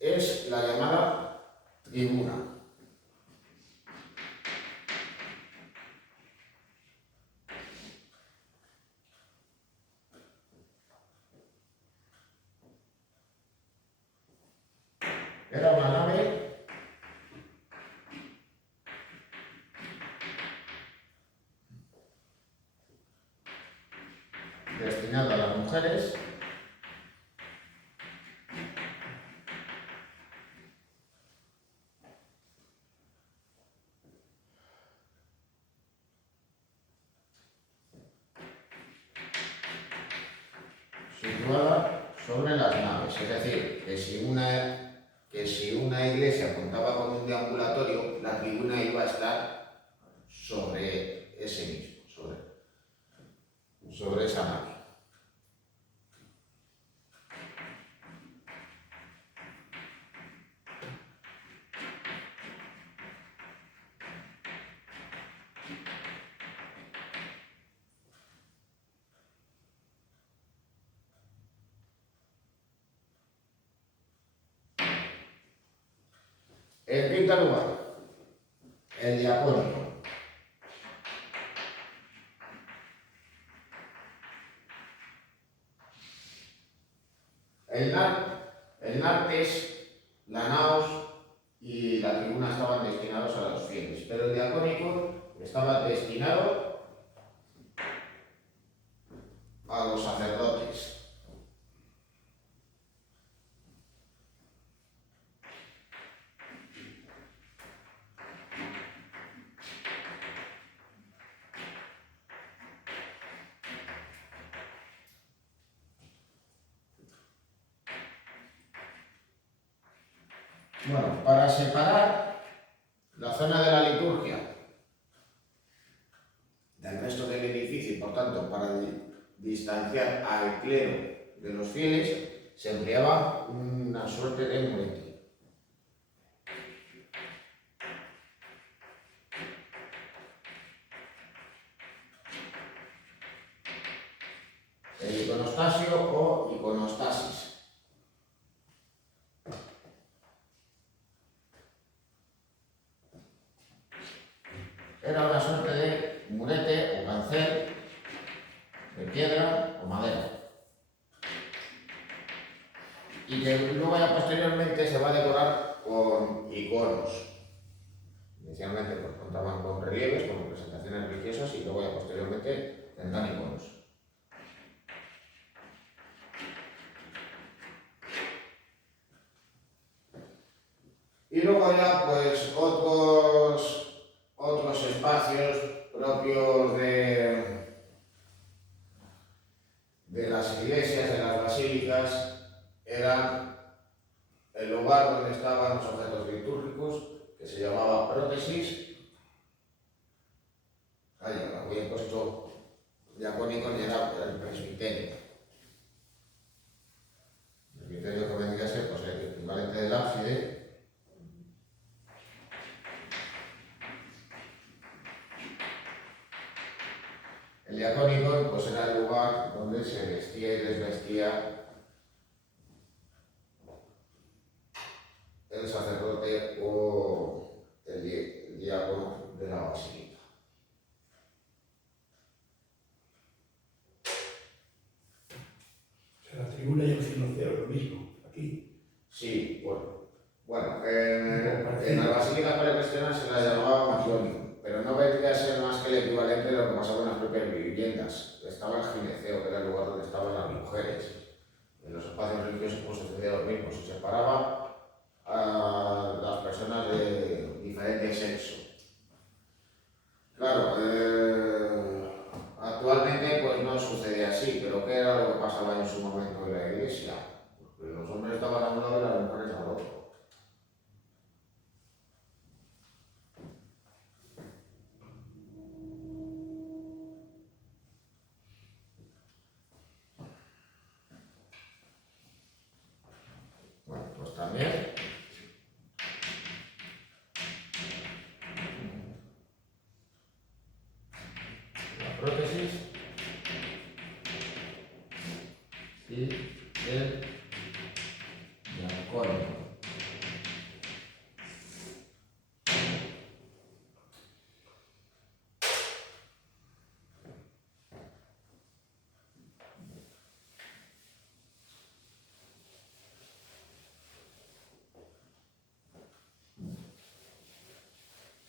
es la llamada tribuna. Era una nave destinada a las mujeres situada sobre las naves, es decir, que si una iglesia contaba con un deambulatorio, la tribuna iba a estar sobre ese mismo, sobre esa nave. En quinto lugar, el diacónico. El nartes, la naos y la tribuna estaban destinados a los fieles, pero el diacónico estaba destinado a los sacerdotes. Bueno, para separar la zona de la liturgia del resto del edificio y por tanto para distanciar al clero de los fieles, se empleaba una suerte de murete. El iconostasio o iconostasis. Era una suerte de murete o cancel de piedra o madera. Y que luego ya posteriormente se va a decorar con iconos. Inicialmente pues, contaban con relieves, con representaciones religiosas y luego ya posteriormente tendrán iconos. Y luego ya pues otros espacios propios de las iglesias, de las basílicas, eran el lugar donde estaban los objetos litúrgicos, que que se llamaba prótesis. Ahí había puesto diacónico ni era el presbiterio. El presbiterio que vendría a ser pues, el equivalente del ábside. El diacónico pues, era el lugar donde se vestía y desvestía el sacerdote o el diácono de la basílica. O sea, la tribuna y el ginoceo, lo mismo, aquí. Sí, bueno, en la basílica precristiana se la llamaba matrimonio, pero no vendría a ser más que el equivalente de lo que pasaba en las propias viviendas. Estaba el gineceo, que era el lugar donde estaban las mujeres. En los espacios religiosos pues sucedía lo mismo, se separaba a las personas de diferente sexo. Claro, actualmente pues no sucede así, pero ¿qué era lo que pasaba en su momento en la iglesia? Pues los hombres estaban a un lado y las mujeres al otro. Bueno, pues también la prótesis y el diacónico.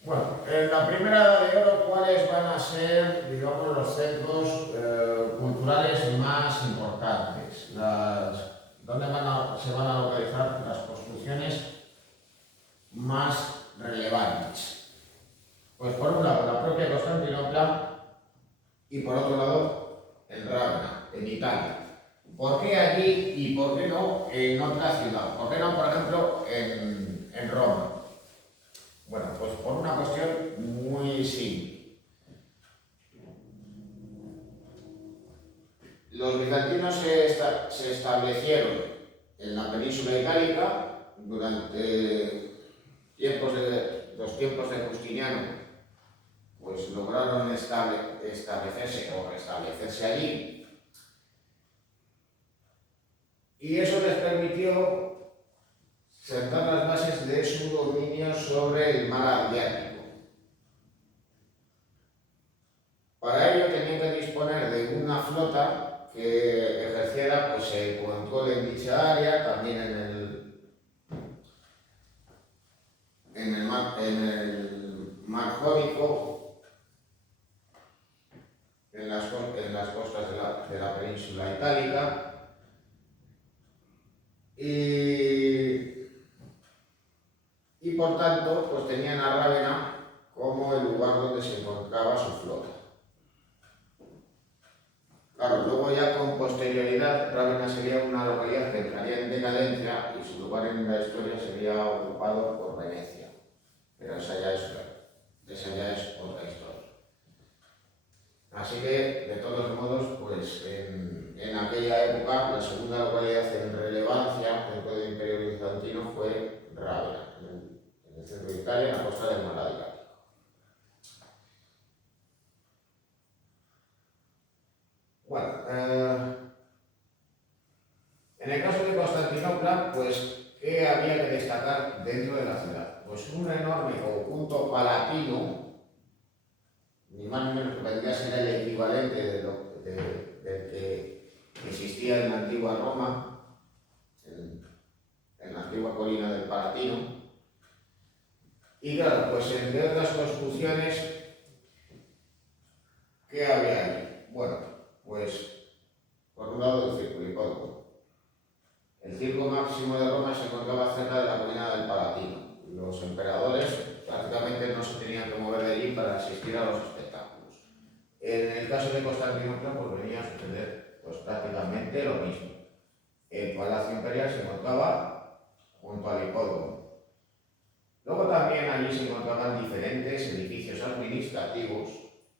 Bueno, en la primera edad de oro, ¿cuáles van a ser, digamos, los centros culturales más importantes? ¿Dónde se van a localizar las construcciones más relevantes? Pues por un lado, la propia Constantinopla y por otro lado, en Rávena, en Italia. ¿Por qué allí y por qué no en otra ciudad? ¿Por qué no, por ejemplo, en Roma? Bueno, pues por una cuestión muy simple. Los bizantinos se establecieron en la península itálica durante los tiempos de Justiniano, pues lograron establecerse o restablecerse allí. Y eso les permitió sentar las bases de su dominio sobre el mar Adriático. Para ello tenían que disponer de una flota que ejerciera pues, el control en dicha área, también en el mar Jónico, en las costas de la península itálica. Y por tanto, pues tenían a Rávena como el lugar donde se encontraba su flota. Claro, luego ya con posterioridad, Rávena sería una localidad que entraría en decadencia y su lugar en la historia sería ocupado por Venecia. Pero esa ya es otra historia. Así que, de todos modos, pues en aquella época, la segunda localidad en relevancia dentro del Imperio Bizantino fue Rávena, en el centro de Italia, en la costa del mar Adriático. Bueno, en el caso de Constantinopla, pues, ¿qué había que destacar dentro de la ciudad? Pues un enorme conjunto palatino, ni más ni menos que vendría a ser el equivalente del que existía en la antigua Roma, en la antigua colina del Palatino. Y claro, pues entre otras construcciones, ¿qué había allí? Bueno, pues por un lado el Circo Hipódromo. El circo máximo de Roma se encontraba cerca de la colina del Palatino. Los emperadores prácticamente no se tenían que mover de allí para asistir a los espectáculos. En el caso de Constantinopla, pues venía a suceder pues, prácticamente lo mismo. El Palacio Imperial se encontraba junto al hipódromo. Luego también allí se encontraban diferentes edificios administrativos,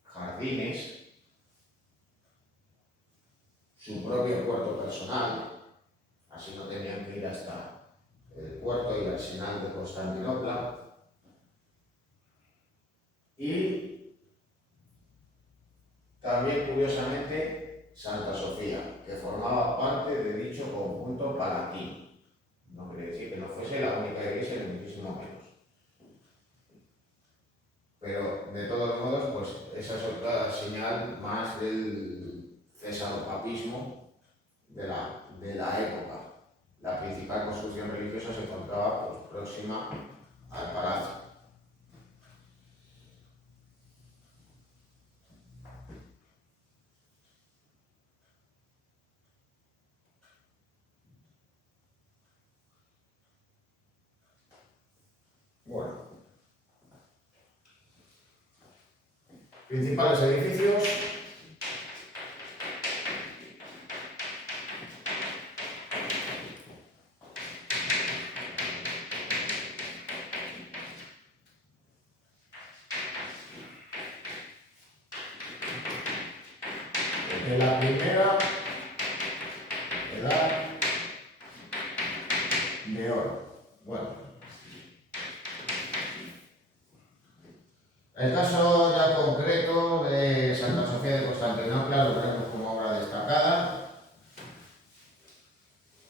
jardines, su propio puerto personal, así no tenían que ir hasta el puerto y el arsenal de Constantinopla. Y también, curiosamente, Santa Sofía, que formaba parte de dicho conjunto palatino. No quiere decir que no fuese la única iglesia, ni muchísimo menos. Pero, de todos modos, pues esa es otra señal más del cesaropapismo de la época. La principal construcción religiosa se encontraba pues, próxima al palacio. Bueno, principales edificios. De la primera edad de oro. Bueno, el caso ya concreto de Santa Sofía de Constantinopla lo tenemos como obra destacada,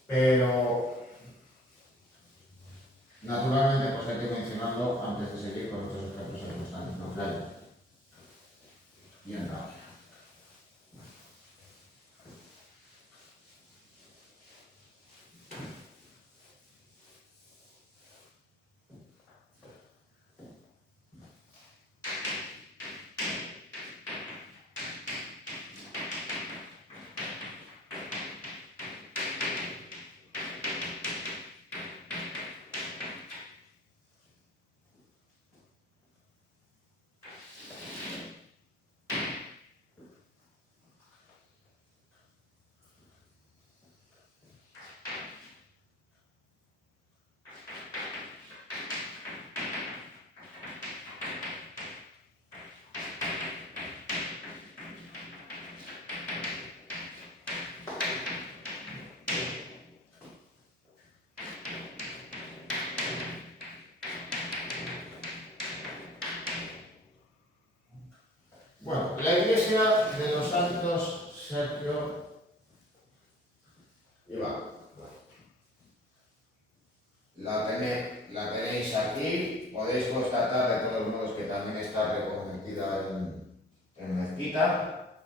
pero naturalmente pues hay que mencionarlo antes de seguir con otros ejemplos en Constantinopla y en Tracia. Bueno, la iglesia de los santos Sergio y Iván. La tenéis aquí, podéis constatar de todos modos que también está reconvertida en mezquita.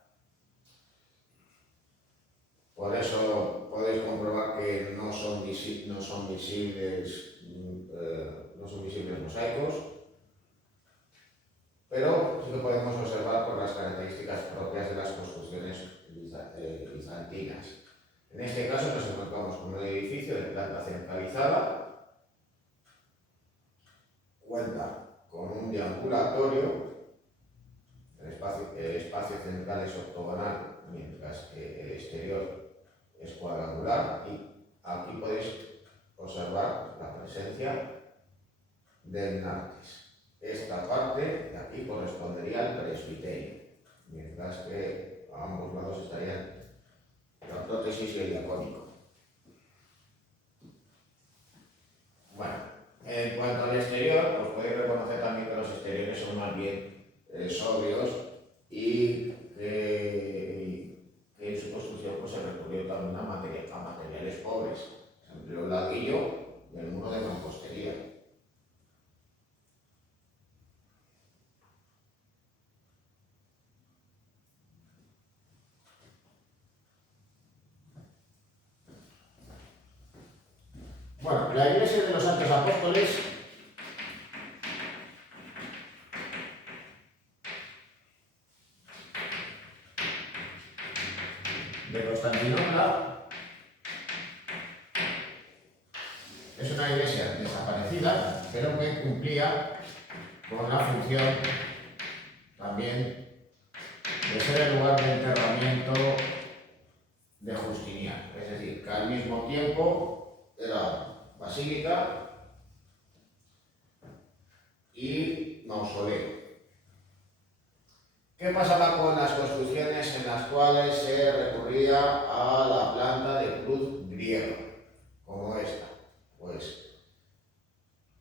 Por eso podéis comprobar que no son visibles mosaicos, pero sí que podemos observar por las características propias de las construcciones bizantinas. En este caso nos encontramos con un edificio de planta centralizada, cuenta con un deambulatorio, el espacio central es octogonal, mientras que el exterior es cuadrangular, y aquí podéis observar la presencia del narcis. Esta parte de aquí correspondería al presbiterio, mientras que a ambos lados estarían la prótesis y el diacónico. Bueno, en cuanto al exterior, pues podéis reconocer también que los exteriores son más bien sobrios y que en su construcción pues, se recurrió también a materiales pobres. Se empleó el ladrillo y el muro de mampostería. Bueno, la iglesia de los Santos Apóstoles de Constantinopla es una iglesia desaparecida, pero que cumplía con la función también de ser el lugar de enterramiento de Justiniano, es decir, que al mismo tiempo era basílica y mausoleo. ¿Qué pasaba con las construcciones en las cuales se recurría a la planta de cruz griega, como esta? Pues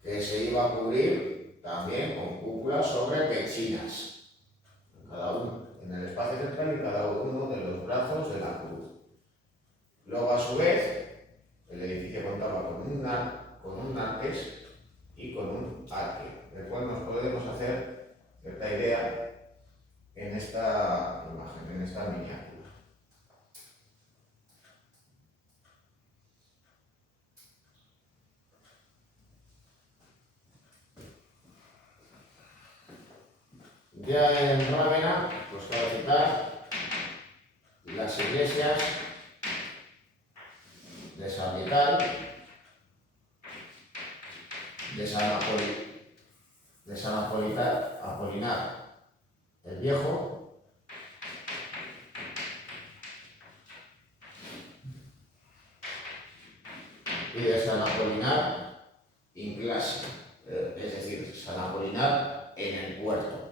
que se iba a cubrir también con cúpulas sobre pechinas, cada uno, en el espacio central y cada uno de los brazos de la cruz. Luego, a su vez, el edificio contaba con un arques y con un arque, del cual nos podemos hacer cierta idea en esta imagen, en esta miniatura. Ya en Rávena, pues cabe citar las iglesias de San Vital, de San Apolinar el Viejo, y de San Apolinar Inclasi, es decir, San Apolinar en el puerto.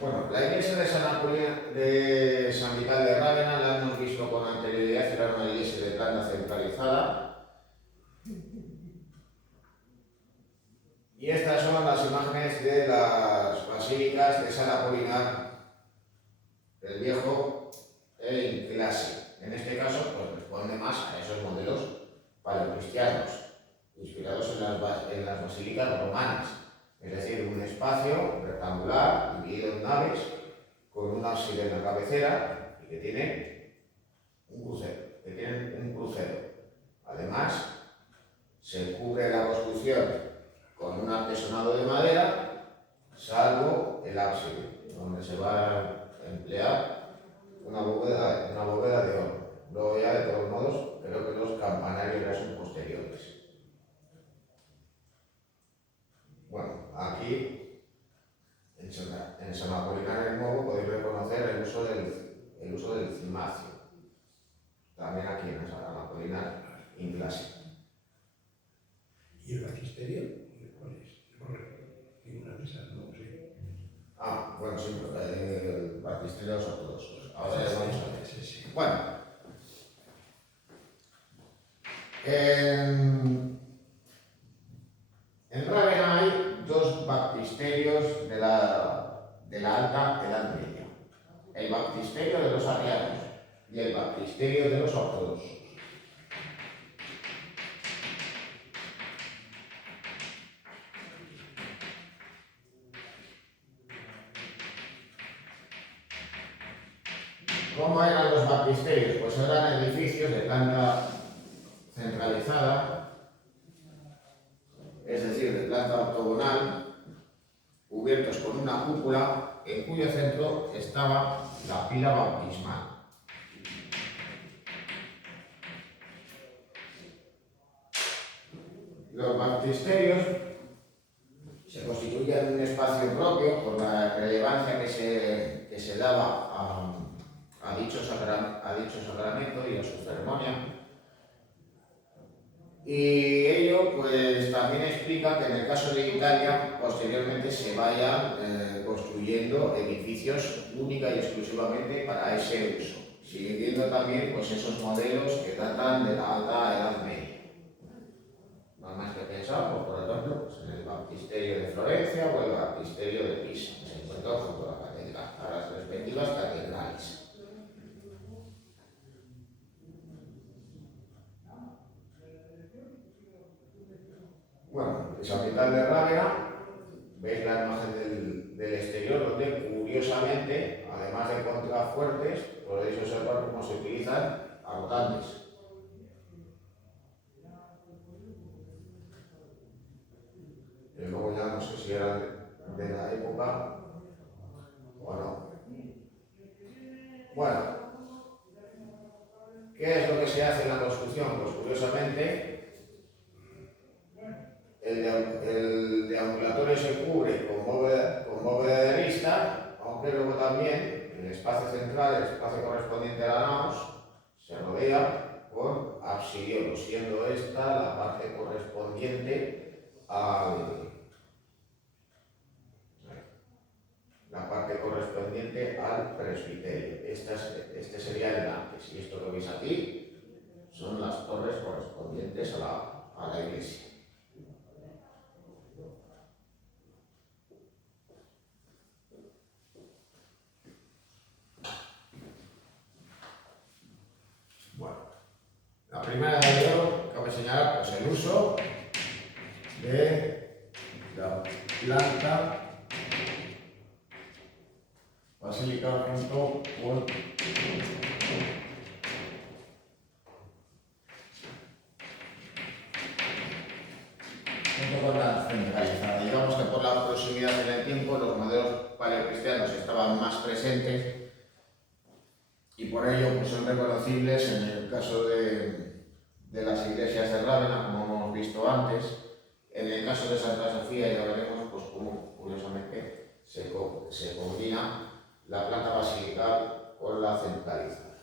Bueno, la iglesia de San Vital de Rávena la hemos visto con anterioridad, era una iglesia de planta centralizada. Y estas son las imágenes de las basílicas de San Apolinar el Viejo e Inclasi. En este caso, pues responde más a esos modelos paleocristianos, inspirados en las basílicas romanas. Es decir, un espacio rectangular dividido en naves con un ábside en la cabecera y que tiene un crucero. Además, se cubre la construcción con un artesonado de madera, salvo el ábside, donde se va a emplear una bóveda de oro. Luego ya, de todos modos, creo que los campanarios ya son posteriores. Bueno, aquí en San Apolinar el Nuevo podéis reconocer el uso del cimacio. También aquí en San Apolinar Inclasi. ¿Y el baptisterio? ¿Cuál es? Ninguna de esas, no sé. Ah, bueno, sí, el baptisterio de los ortodoxos. Ahora ya vamos a ver. Sí. Bueno, en Rávena hay dos baptisterios de la Alta Edad Media. El baptisterio de los arrianos y el baptisterio de los ortodoxos. ¿Cómo eran los baptisterios? Pues eran edificios de planta centralizada, es decir, de planta octogonal, cubiertos con una cúpula en cuyo centro estaba la pila bautismal. Los baptisterios se constituían un espacio propio por la relevancia que se daba a dicho sacramento y a su ceremonia. Y ello pues también explica que en el caso de Italia posteriormente se vayan construyendo edificios única y exclusivamente para ese uso, siguiendo también pues esos modelos que datan de la Alta Edad Media. No hay más que pensar, pues, por ejemplo, pues, en el baptisterio de Florencia o el baptisterio de Pisa, que se encuentran junto a la catedral, a las respectivas catedrales. Bueno, en San Vital de Rávena veis la imagen del exterior, donde curiosamente, además de contrafuertes, podéis observar cómo se utilizan arrotantes. que luego ya no sé si eran de la época o no. Bueno, ¿qué es lo que se hace en la construcción? Pues curiosamente, el deambulatorio se cubre con bóveda de arista, aunque luego también el espacio central, el espacio correspondiente a la naos, se rodea con absidiolo, siendo esta la parte correspondiente al presbiterio. Este sería el antes, y esto que veis aquí son las torres correspondientes a la iglesia. Bueno, la primera de oro cabe señalar pues, el uso de la planta basilical junto con la centralizada. Digamos que por la proximidad en el tiempo los modelos paleocristianos estaban más presentes y por ello pues, son reconocibles en el caso de las iglesias de Rávena, como hemos visto antes. En el caso de Santa Sofía ya veremos pues, cómo curiosamente se combina la planta basilical con la centralizada.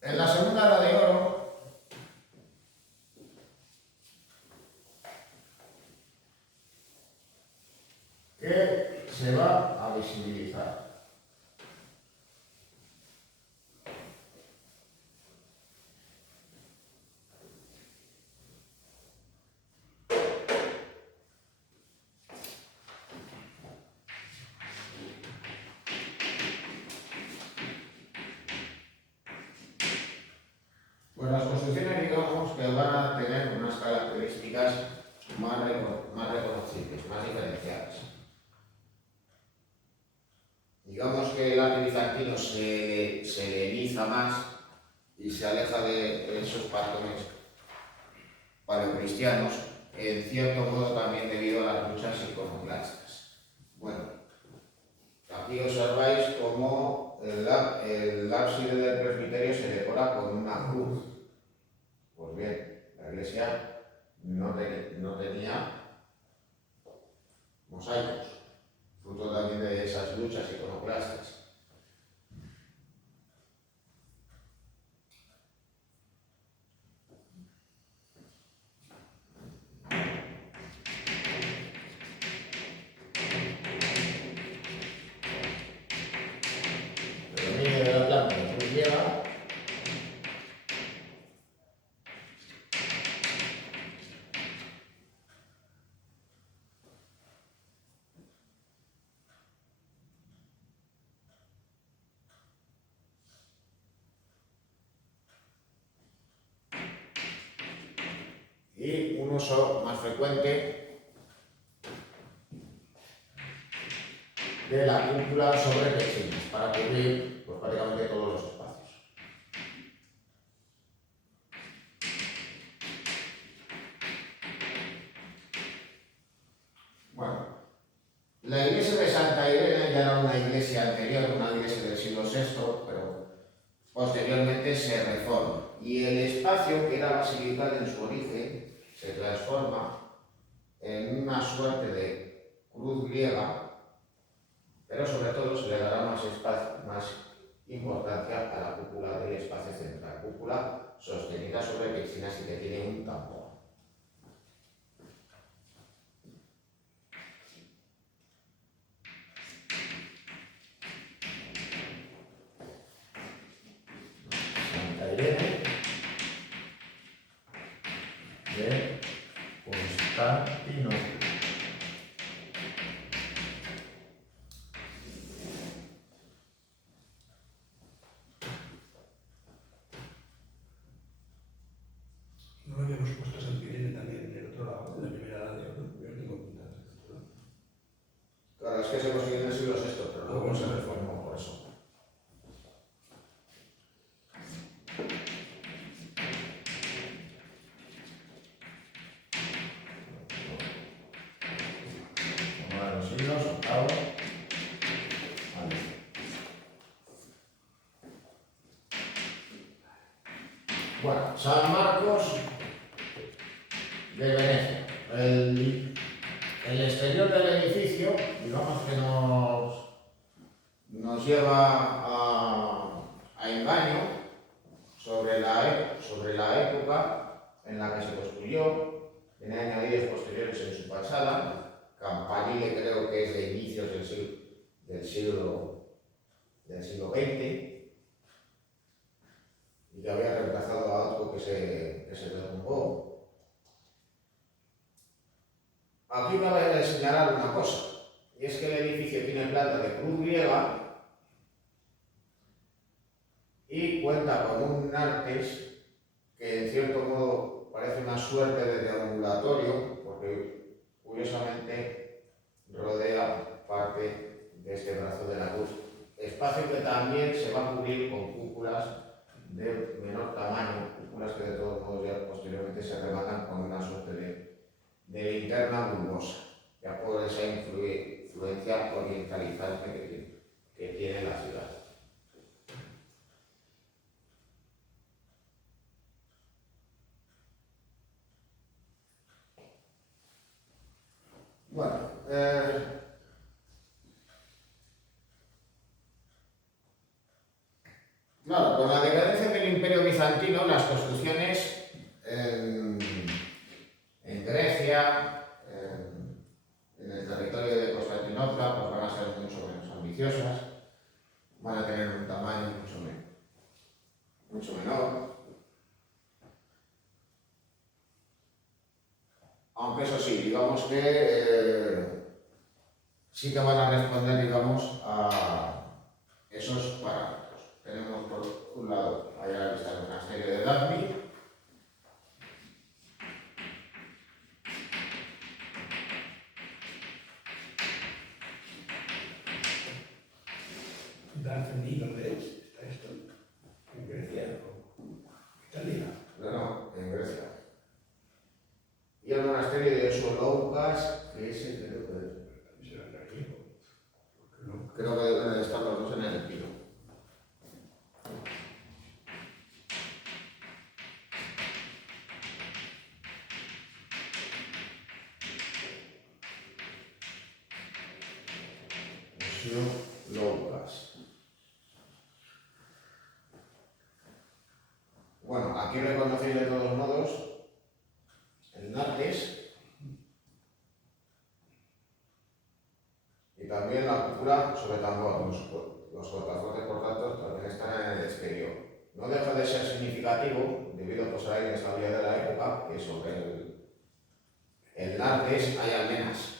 En la segunda era de oro, que se va a visibilizar. Pues las construcciones digamos que van a tener unas características más reconocibles, más diferenciadas. Digamos que el arte bizantino se heleniza más y se aleja de esos patrones paleocristianos, en cierto modo también debido a las luchas iconoclastas. Bueno, aquí observáis cómo el ábside del presbiterio se decora con una cruz. Pues bien, la iglesia no tenía mosaicos, fruto también de esas luchas iconoclastas. Predominio de la planta de cruz griega. Y un uso más frecuente de la cúpula sobre pechinas para cubrir pues, prácticamente todos los espacios. Bueno, la iglesia de Santa Irene ya era una iglesia anterior, una iglesia del siglo VI, pero posteriormente se reforma. Y el espacio que era basilical en su origen se transforma en una suerte de cruz griega, pero sobre todo se le dará más importancia a la cúpula del espacio central. Cúpula sostenida sobre pechinas y que tiene un tambor. Santa Irene de Constantinopla. No habíamos puesto Santa Irene también en el otro lado, en la primera edad de oro. Yo tengo apuntado. Claro, es que se consiguió en el siglo VI, pero siglos VIII. Vale. Bueno, San Marcos de Venecia. El exterior del edificio, digamos que nos lleva a engaño sobre la época en la que se construyó. Tiene añadidos posteriores en su fachada. Campanile creo que es de inicios del siglo XX, y que había reemplazado a otro que se derrumbó. Aquí me voy a señalar una cosa, y es que el edificio tiene planta de cruz griega y cuenta con un nartes que en cierto modo parece una suerte de deambulatorio, porque curiosamente rodea parte de este brazo de la cruz. Espacio que también se va a cubrir con cúpulas de menor tamaño, cúpulas que de todos modos ya posteriormente se rematan con una suerte de linterna bulbosa, ya por esa influencia orientalizante que tiene la ciudad. Bueno, claro, con la decadencia del Imperio Bizantino, las construcciones en Grecia, en el territorio de Constantinopla, pues van a ser mucho menos ambiciosas, van a tener un tamaño mucho menor. Aunque eso sí, digamos que sí que van a responder, digamos, a esos parámetros. Tenemos por un lado, ahí a la vista, el monasterio de Dafni. Dafni, ¿dónde es? ¿Está esto? ¿En Grecia o Italia? No, en Grecia. Y el monasterio de Soloukas, que es el creo que deben estar los dos en el Pino. Soloukas. Bueno, aquí reconocéis de todos modos el nartes y también la cúpula sobre tambor. Los cortafuegos, por tanto, también están en el exterior. No deja de ser significativo, debido pues, a la inestabilidad de la época, que sobre el nartes hay almenas.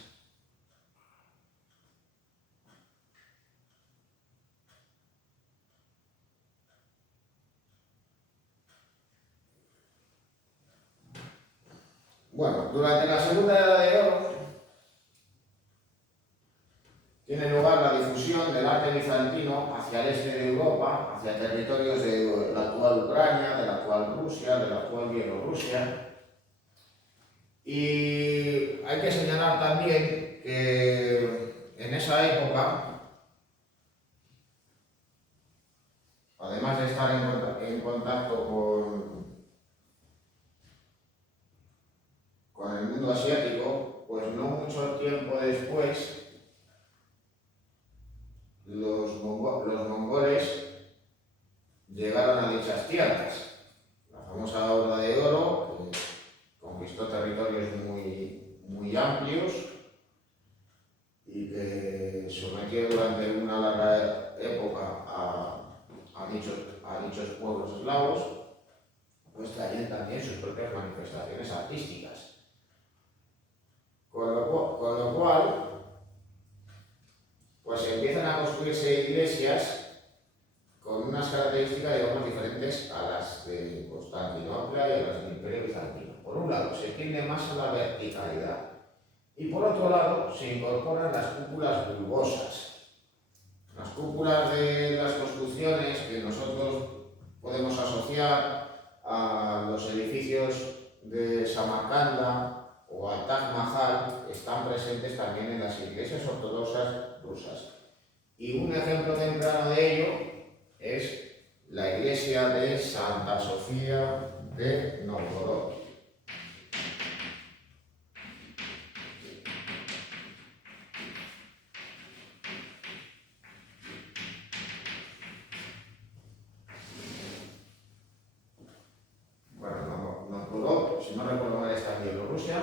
Bueno, durante la Segunda Edad de Oro tiene lugar la difusión del arte bizantino hacia el este de Europa, hacia territorios de la actual Ucrania, de la actual Rusia, de la actual Bielorrusia. Y hay que señalar también que en esa época, además de estar en contacto con el mundo asiático, pues no mucho tiempo después, los mongoles llegaron a dichas tierras. La famosa Horda de Oro, que conquistó territorios muy amplios y que sometió durante una larga época a dichos pueblos eslavos, pues traían también sus propias manifestaciones artísticas. Con lo cual, pues empiezan a construirse iglesias con unas características, digamos, diferentes a las de Constantinopla y a las del Imperio Bizantino. Por un lado, se tiende más a la verticalidad y por otro lado, se incorporan las cúpulas bulbosas. Las cúpulas de las construcciones que nosotros podemos asociar a los edificios de Samarcanda o al Taj Mahal están presentes también en las iglesias ortodoxas rusas. Y un ejemplo temprano de ello es la iglesia de Santa Sofía de Novgorod. Bueno, Novgorod, si no recuerdo mal, está en Bielorrusia.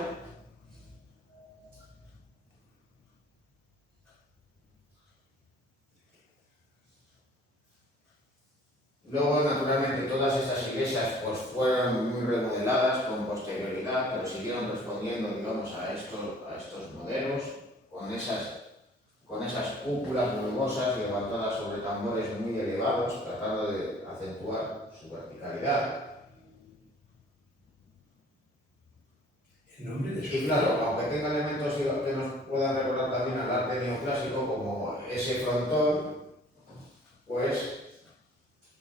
Luego, naturalmente, todas estas iglesias pues, fueron muy remodeladas con posterioridad, pero siguieron respondiendo, digamos, a estos modelos, con esas cúpulas bulbosas levantadas sobre tambores muy elevados, tratando de acentuar su verticalidad. En nombre de Y claro, aunque tenga elementos que nos puedan recordar también al arte neoclásico, como ese frontón, pues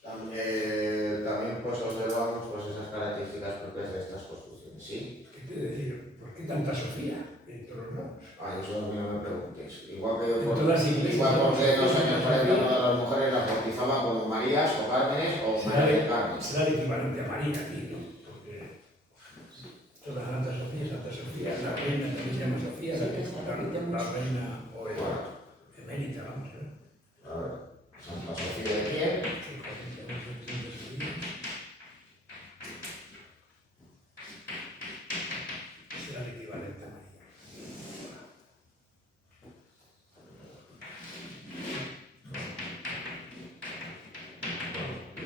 también pues observamos pues, esas características propias de estas construcciones, ¿sí? ¿Qué te decir? ¿Por qué tanta Sofía en todos lados? Ah, eso a mí no me preguntes. Igual que En todas las iglesias, igual porque en los años 40 Sofía, todas las mujeres las bautizaban como Marías o Cármenes o María de Carmen. será el equivalente a María aquí, ¿no? Porque toda Santa Sofía, la reina también se llama Sofía, la reina o emérita, vamos a ver. A ver, Santa Sofía de quién? Será el equivalente a María.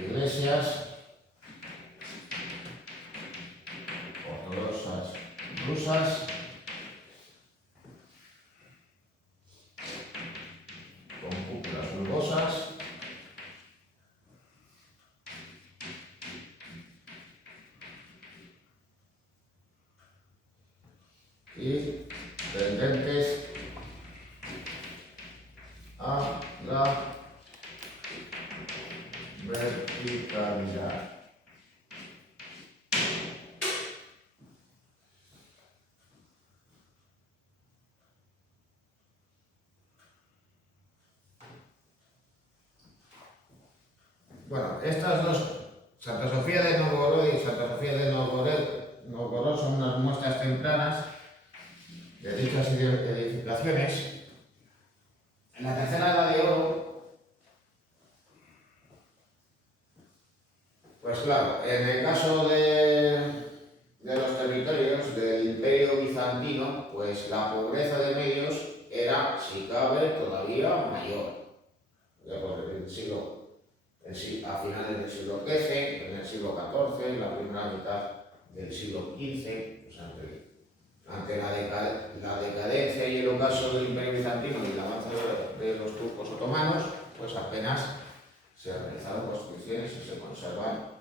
Iglesias ortodoxas rusas con cúpulas bulbosas y tendentes a la verticalidad. Bueno, estas dos, Santa Sofía de Novgorod y Santa Sofía de Novgorod son unas muestras tempranas de dichas edificaciones. En la tercera edad de oro, pues claro, en el caso de los territorios del Imperio Bizantino, pues la pobreza de medios era, si cabe, todavía mayor. Ya por el siglo a finales del siglo XIII, en el siglo XIV, en la primera mitad del siglo XV, pues ante la decadencia y el ocaso del Imperio Bizantino y el avance de los turcos otomanos, pues apenas se realizaron construcciones y se conservan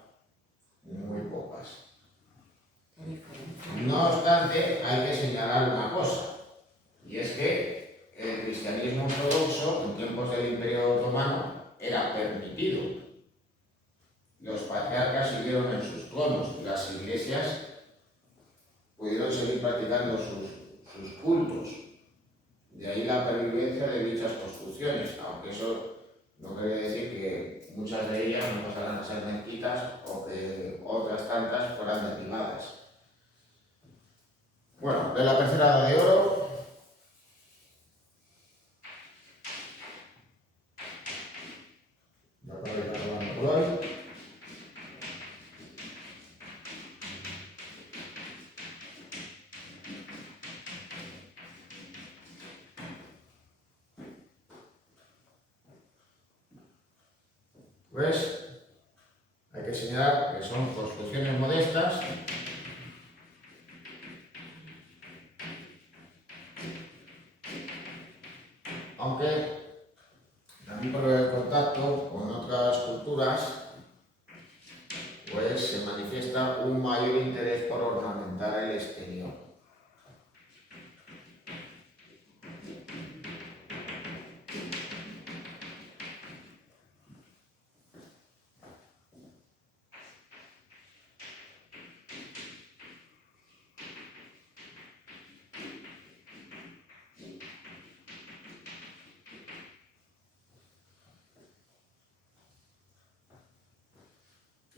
muy pocas. No obstante, hay que señalar una cosa, y es que el cristianismo ortodoxo en tiempos del Imperio Otomano era permitido. Los patriarcas siguieron en sus tronos y las iglesias pudieron seguir practicando sus cultos. De ahí la pervivencia de dichas construcciones, aunque eso no quiere decir que muchas de ellas no pasaran a ser mezquitas o que otras tantas fueran derribadas. Bueno, de la tercera edad de oro, ya para ir acabando por hoy. Pues hay que señalar que son construcciones modestas, aunque también por el contacto con otras culturas, pues se manifiesta un mayor interés por ornamentar el exterior.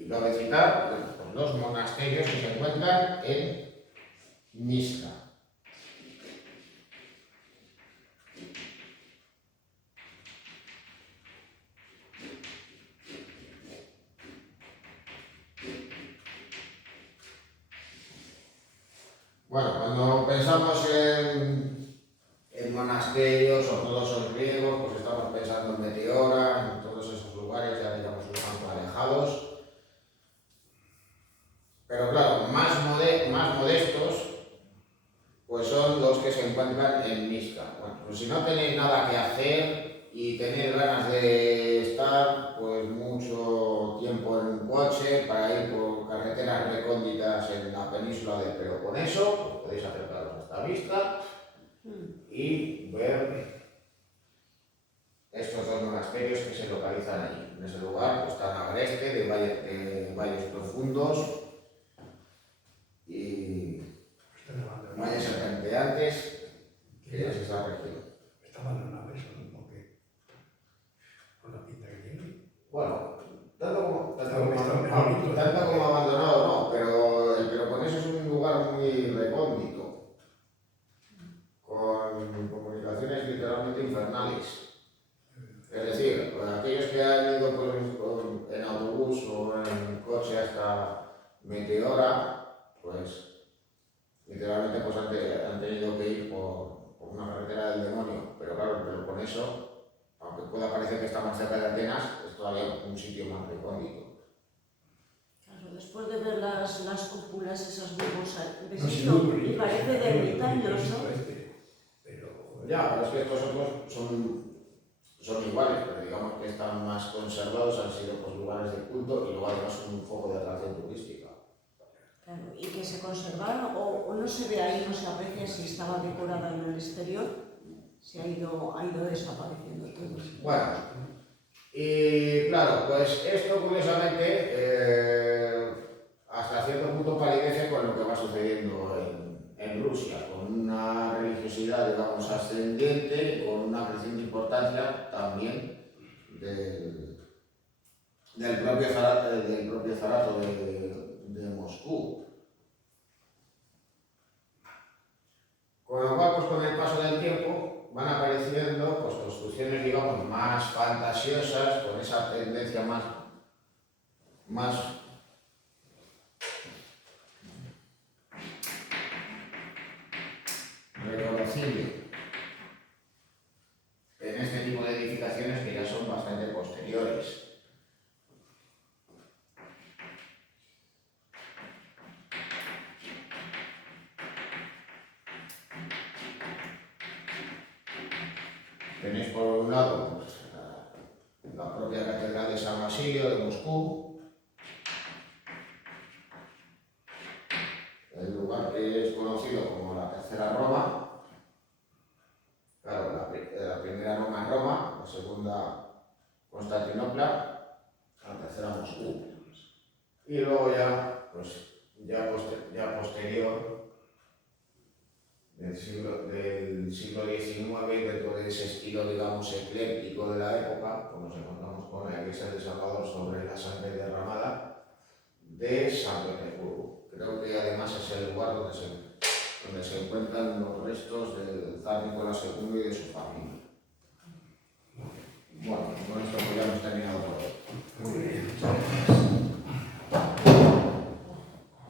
Y cabe citar pues, los monasterios que se encuentran en Mixca. Bueno, cuando pensamos en monasterios ortodoxos griegos, pues estamos pensando en Meteora, en todos esos lugares, ya digamos un tanto alejados. Pero claro, más modestos, pues son los que se encuentran en Mixca. Bueno, pues si no tenéis nada que hacer y tenéis ganas de estar pues mucho tiempo en un coche para ir por carreteras recónditas en la península del Peloponeso, pues podéis acercaros a esta vista y ver estos dos monasterios que se localizan allí. En ese lugar pues, están agreste de valles profundos y valles serpenteantes que ya se está región. Está abandonado eso, ¿no? Porque con la pinta que tiene. Bueno, tanto como Está abandonado no, pero el Peloponeso es un lugar muy recóndito, con comunicaciones literalmente infernales. Es decir, aquellos que han ido en autobús o en coche hasta Meteora, pues literalmente pues, han tenido que ir por una carretera del demonio. Pero claro, el Peloponeso, aunque pueda parecer que está más cerca de Atenas, es todavía un sitio más recóndito. Claro, después de ver las cúpulas esas muy No, sí, muy bonito. y parece de ermitaños, ¿no? Ya, pero es que estos otros son iguales, pero digamos que están más conservados, han sido pues, lugares de culto y luego además un foco de atracción turística. Claro, y que se conservaron o no se ve ahí, no se aprecia si estaba decorada en el exterior, si ha ido desapareciendo todo. Bueno, y claro, pues esto curiosamente hasta cierto punto palidece con lo que va sucediendo en Rusia, con una religiosidad, digamos, ascendente, con una creciente importancia también del propio zarato de Moscú. Con lo cual, pues con el paso del tiempo van apareciendo pues, construcciones, digamos, más fantasiosas, con esa tendencia más reconocible en este tipo de edificaciones que ya son bastante posteriores. Tenéis por un lado pues, la propia Catedral de San Basilio de Moscú, el lugar que es conocido como la Tercera Roma. Claro, la primera Roma es Roma, la segunda Constantinopla, la tercera Moscú. Y luego ya, pues, ya posterior del siglo XIX, dentro de ese estilo, digamos, ecléctico de la época, pues nos encontramos con la iglesia de Salvador sobre la sangre derramada de San Petersburgo. Creo que además es el lugar donde se encuentran los restos del zar Nicolás II y de su familia. Bueno, con esto pues ya hemos terminado por hoy. Muy bien.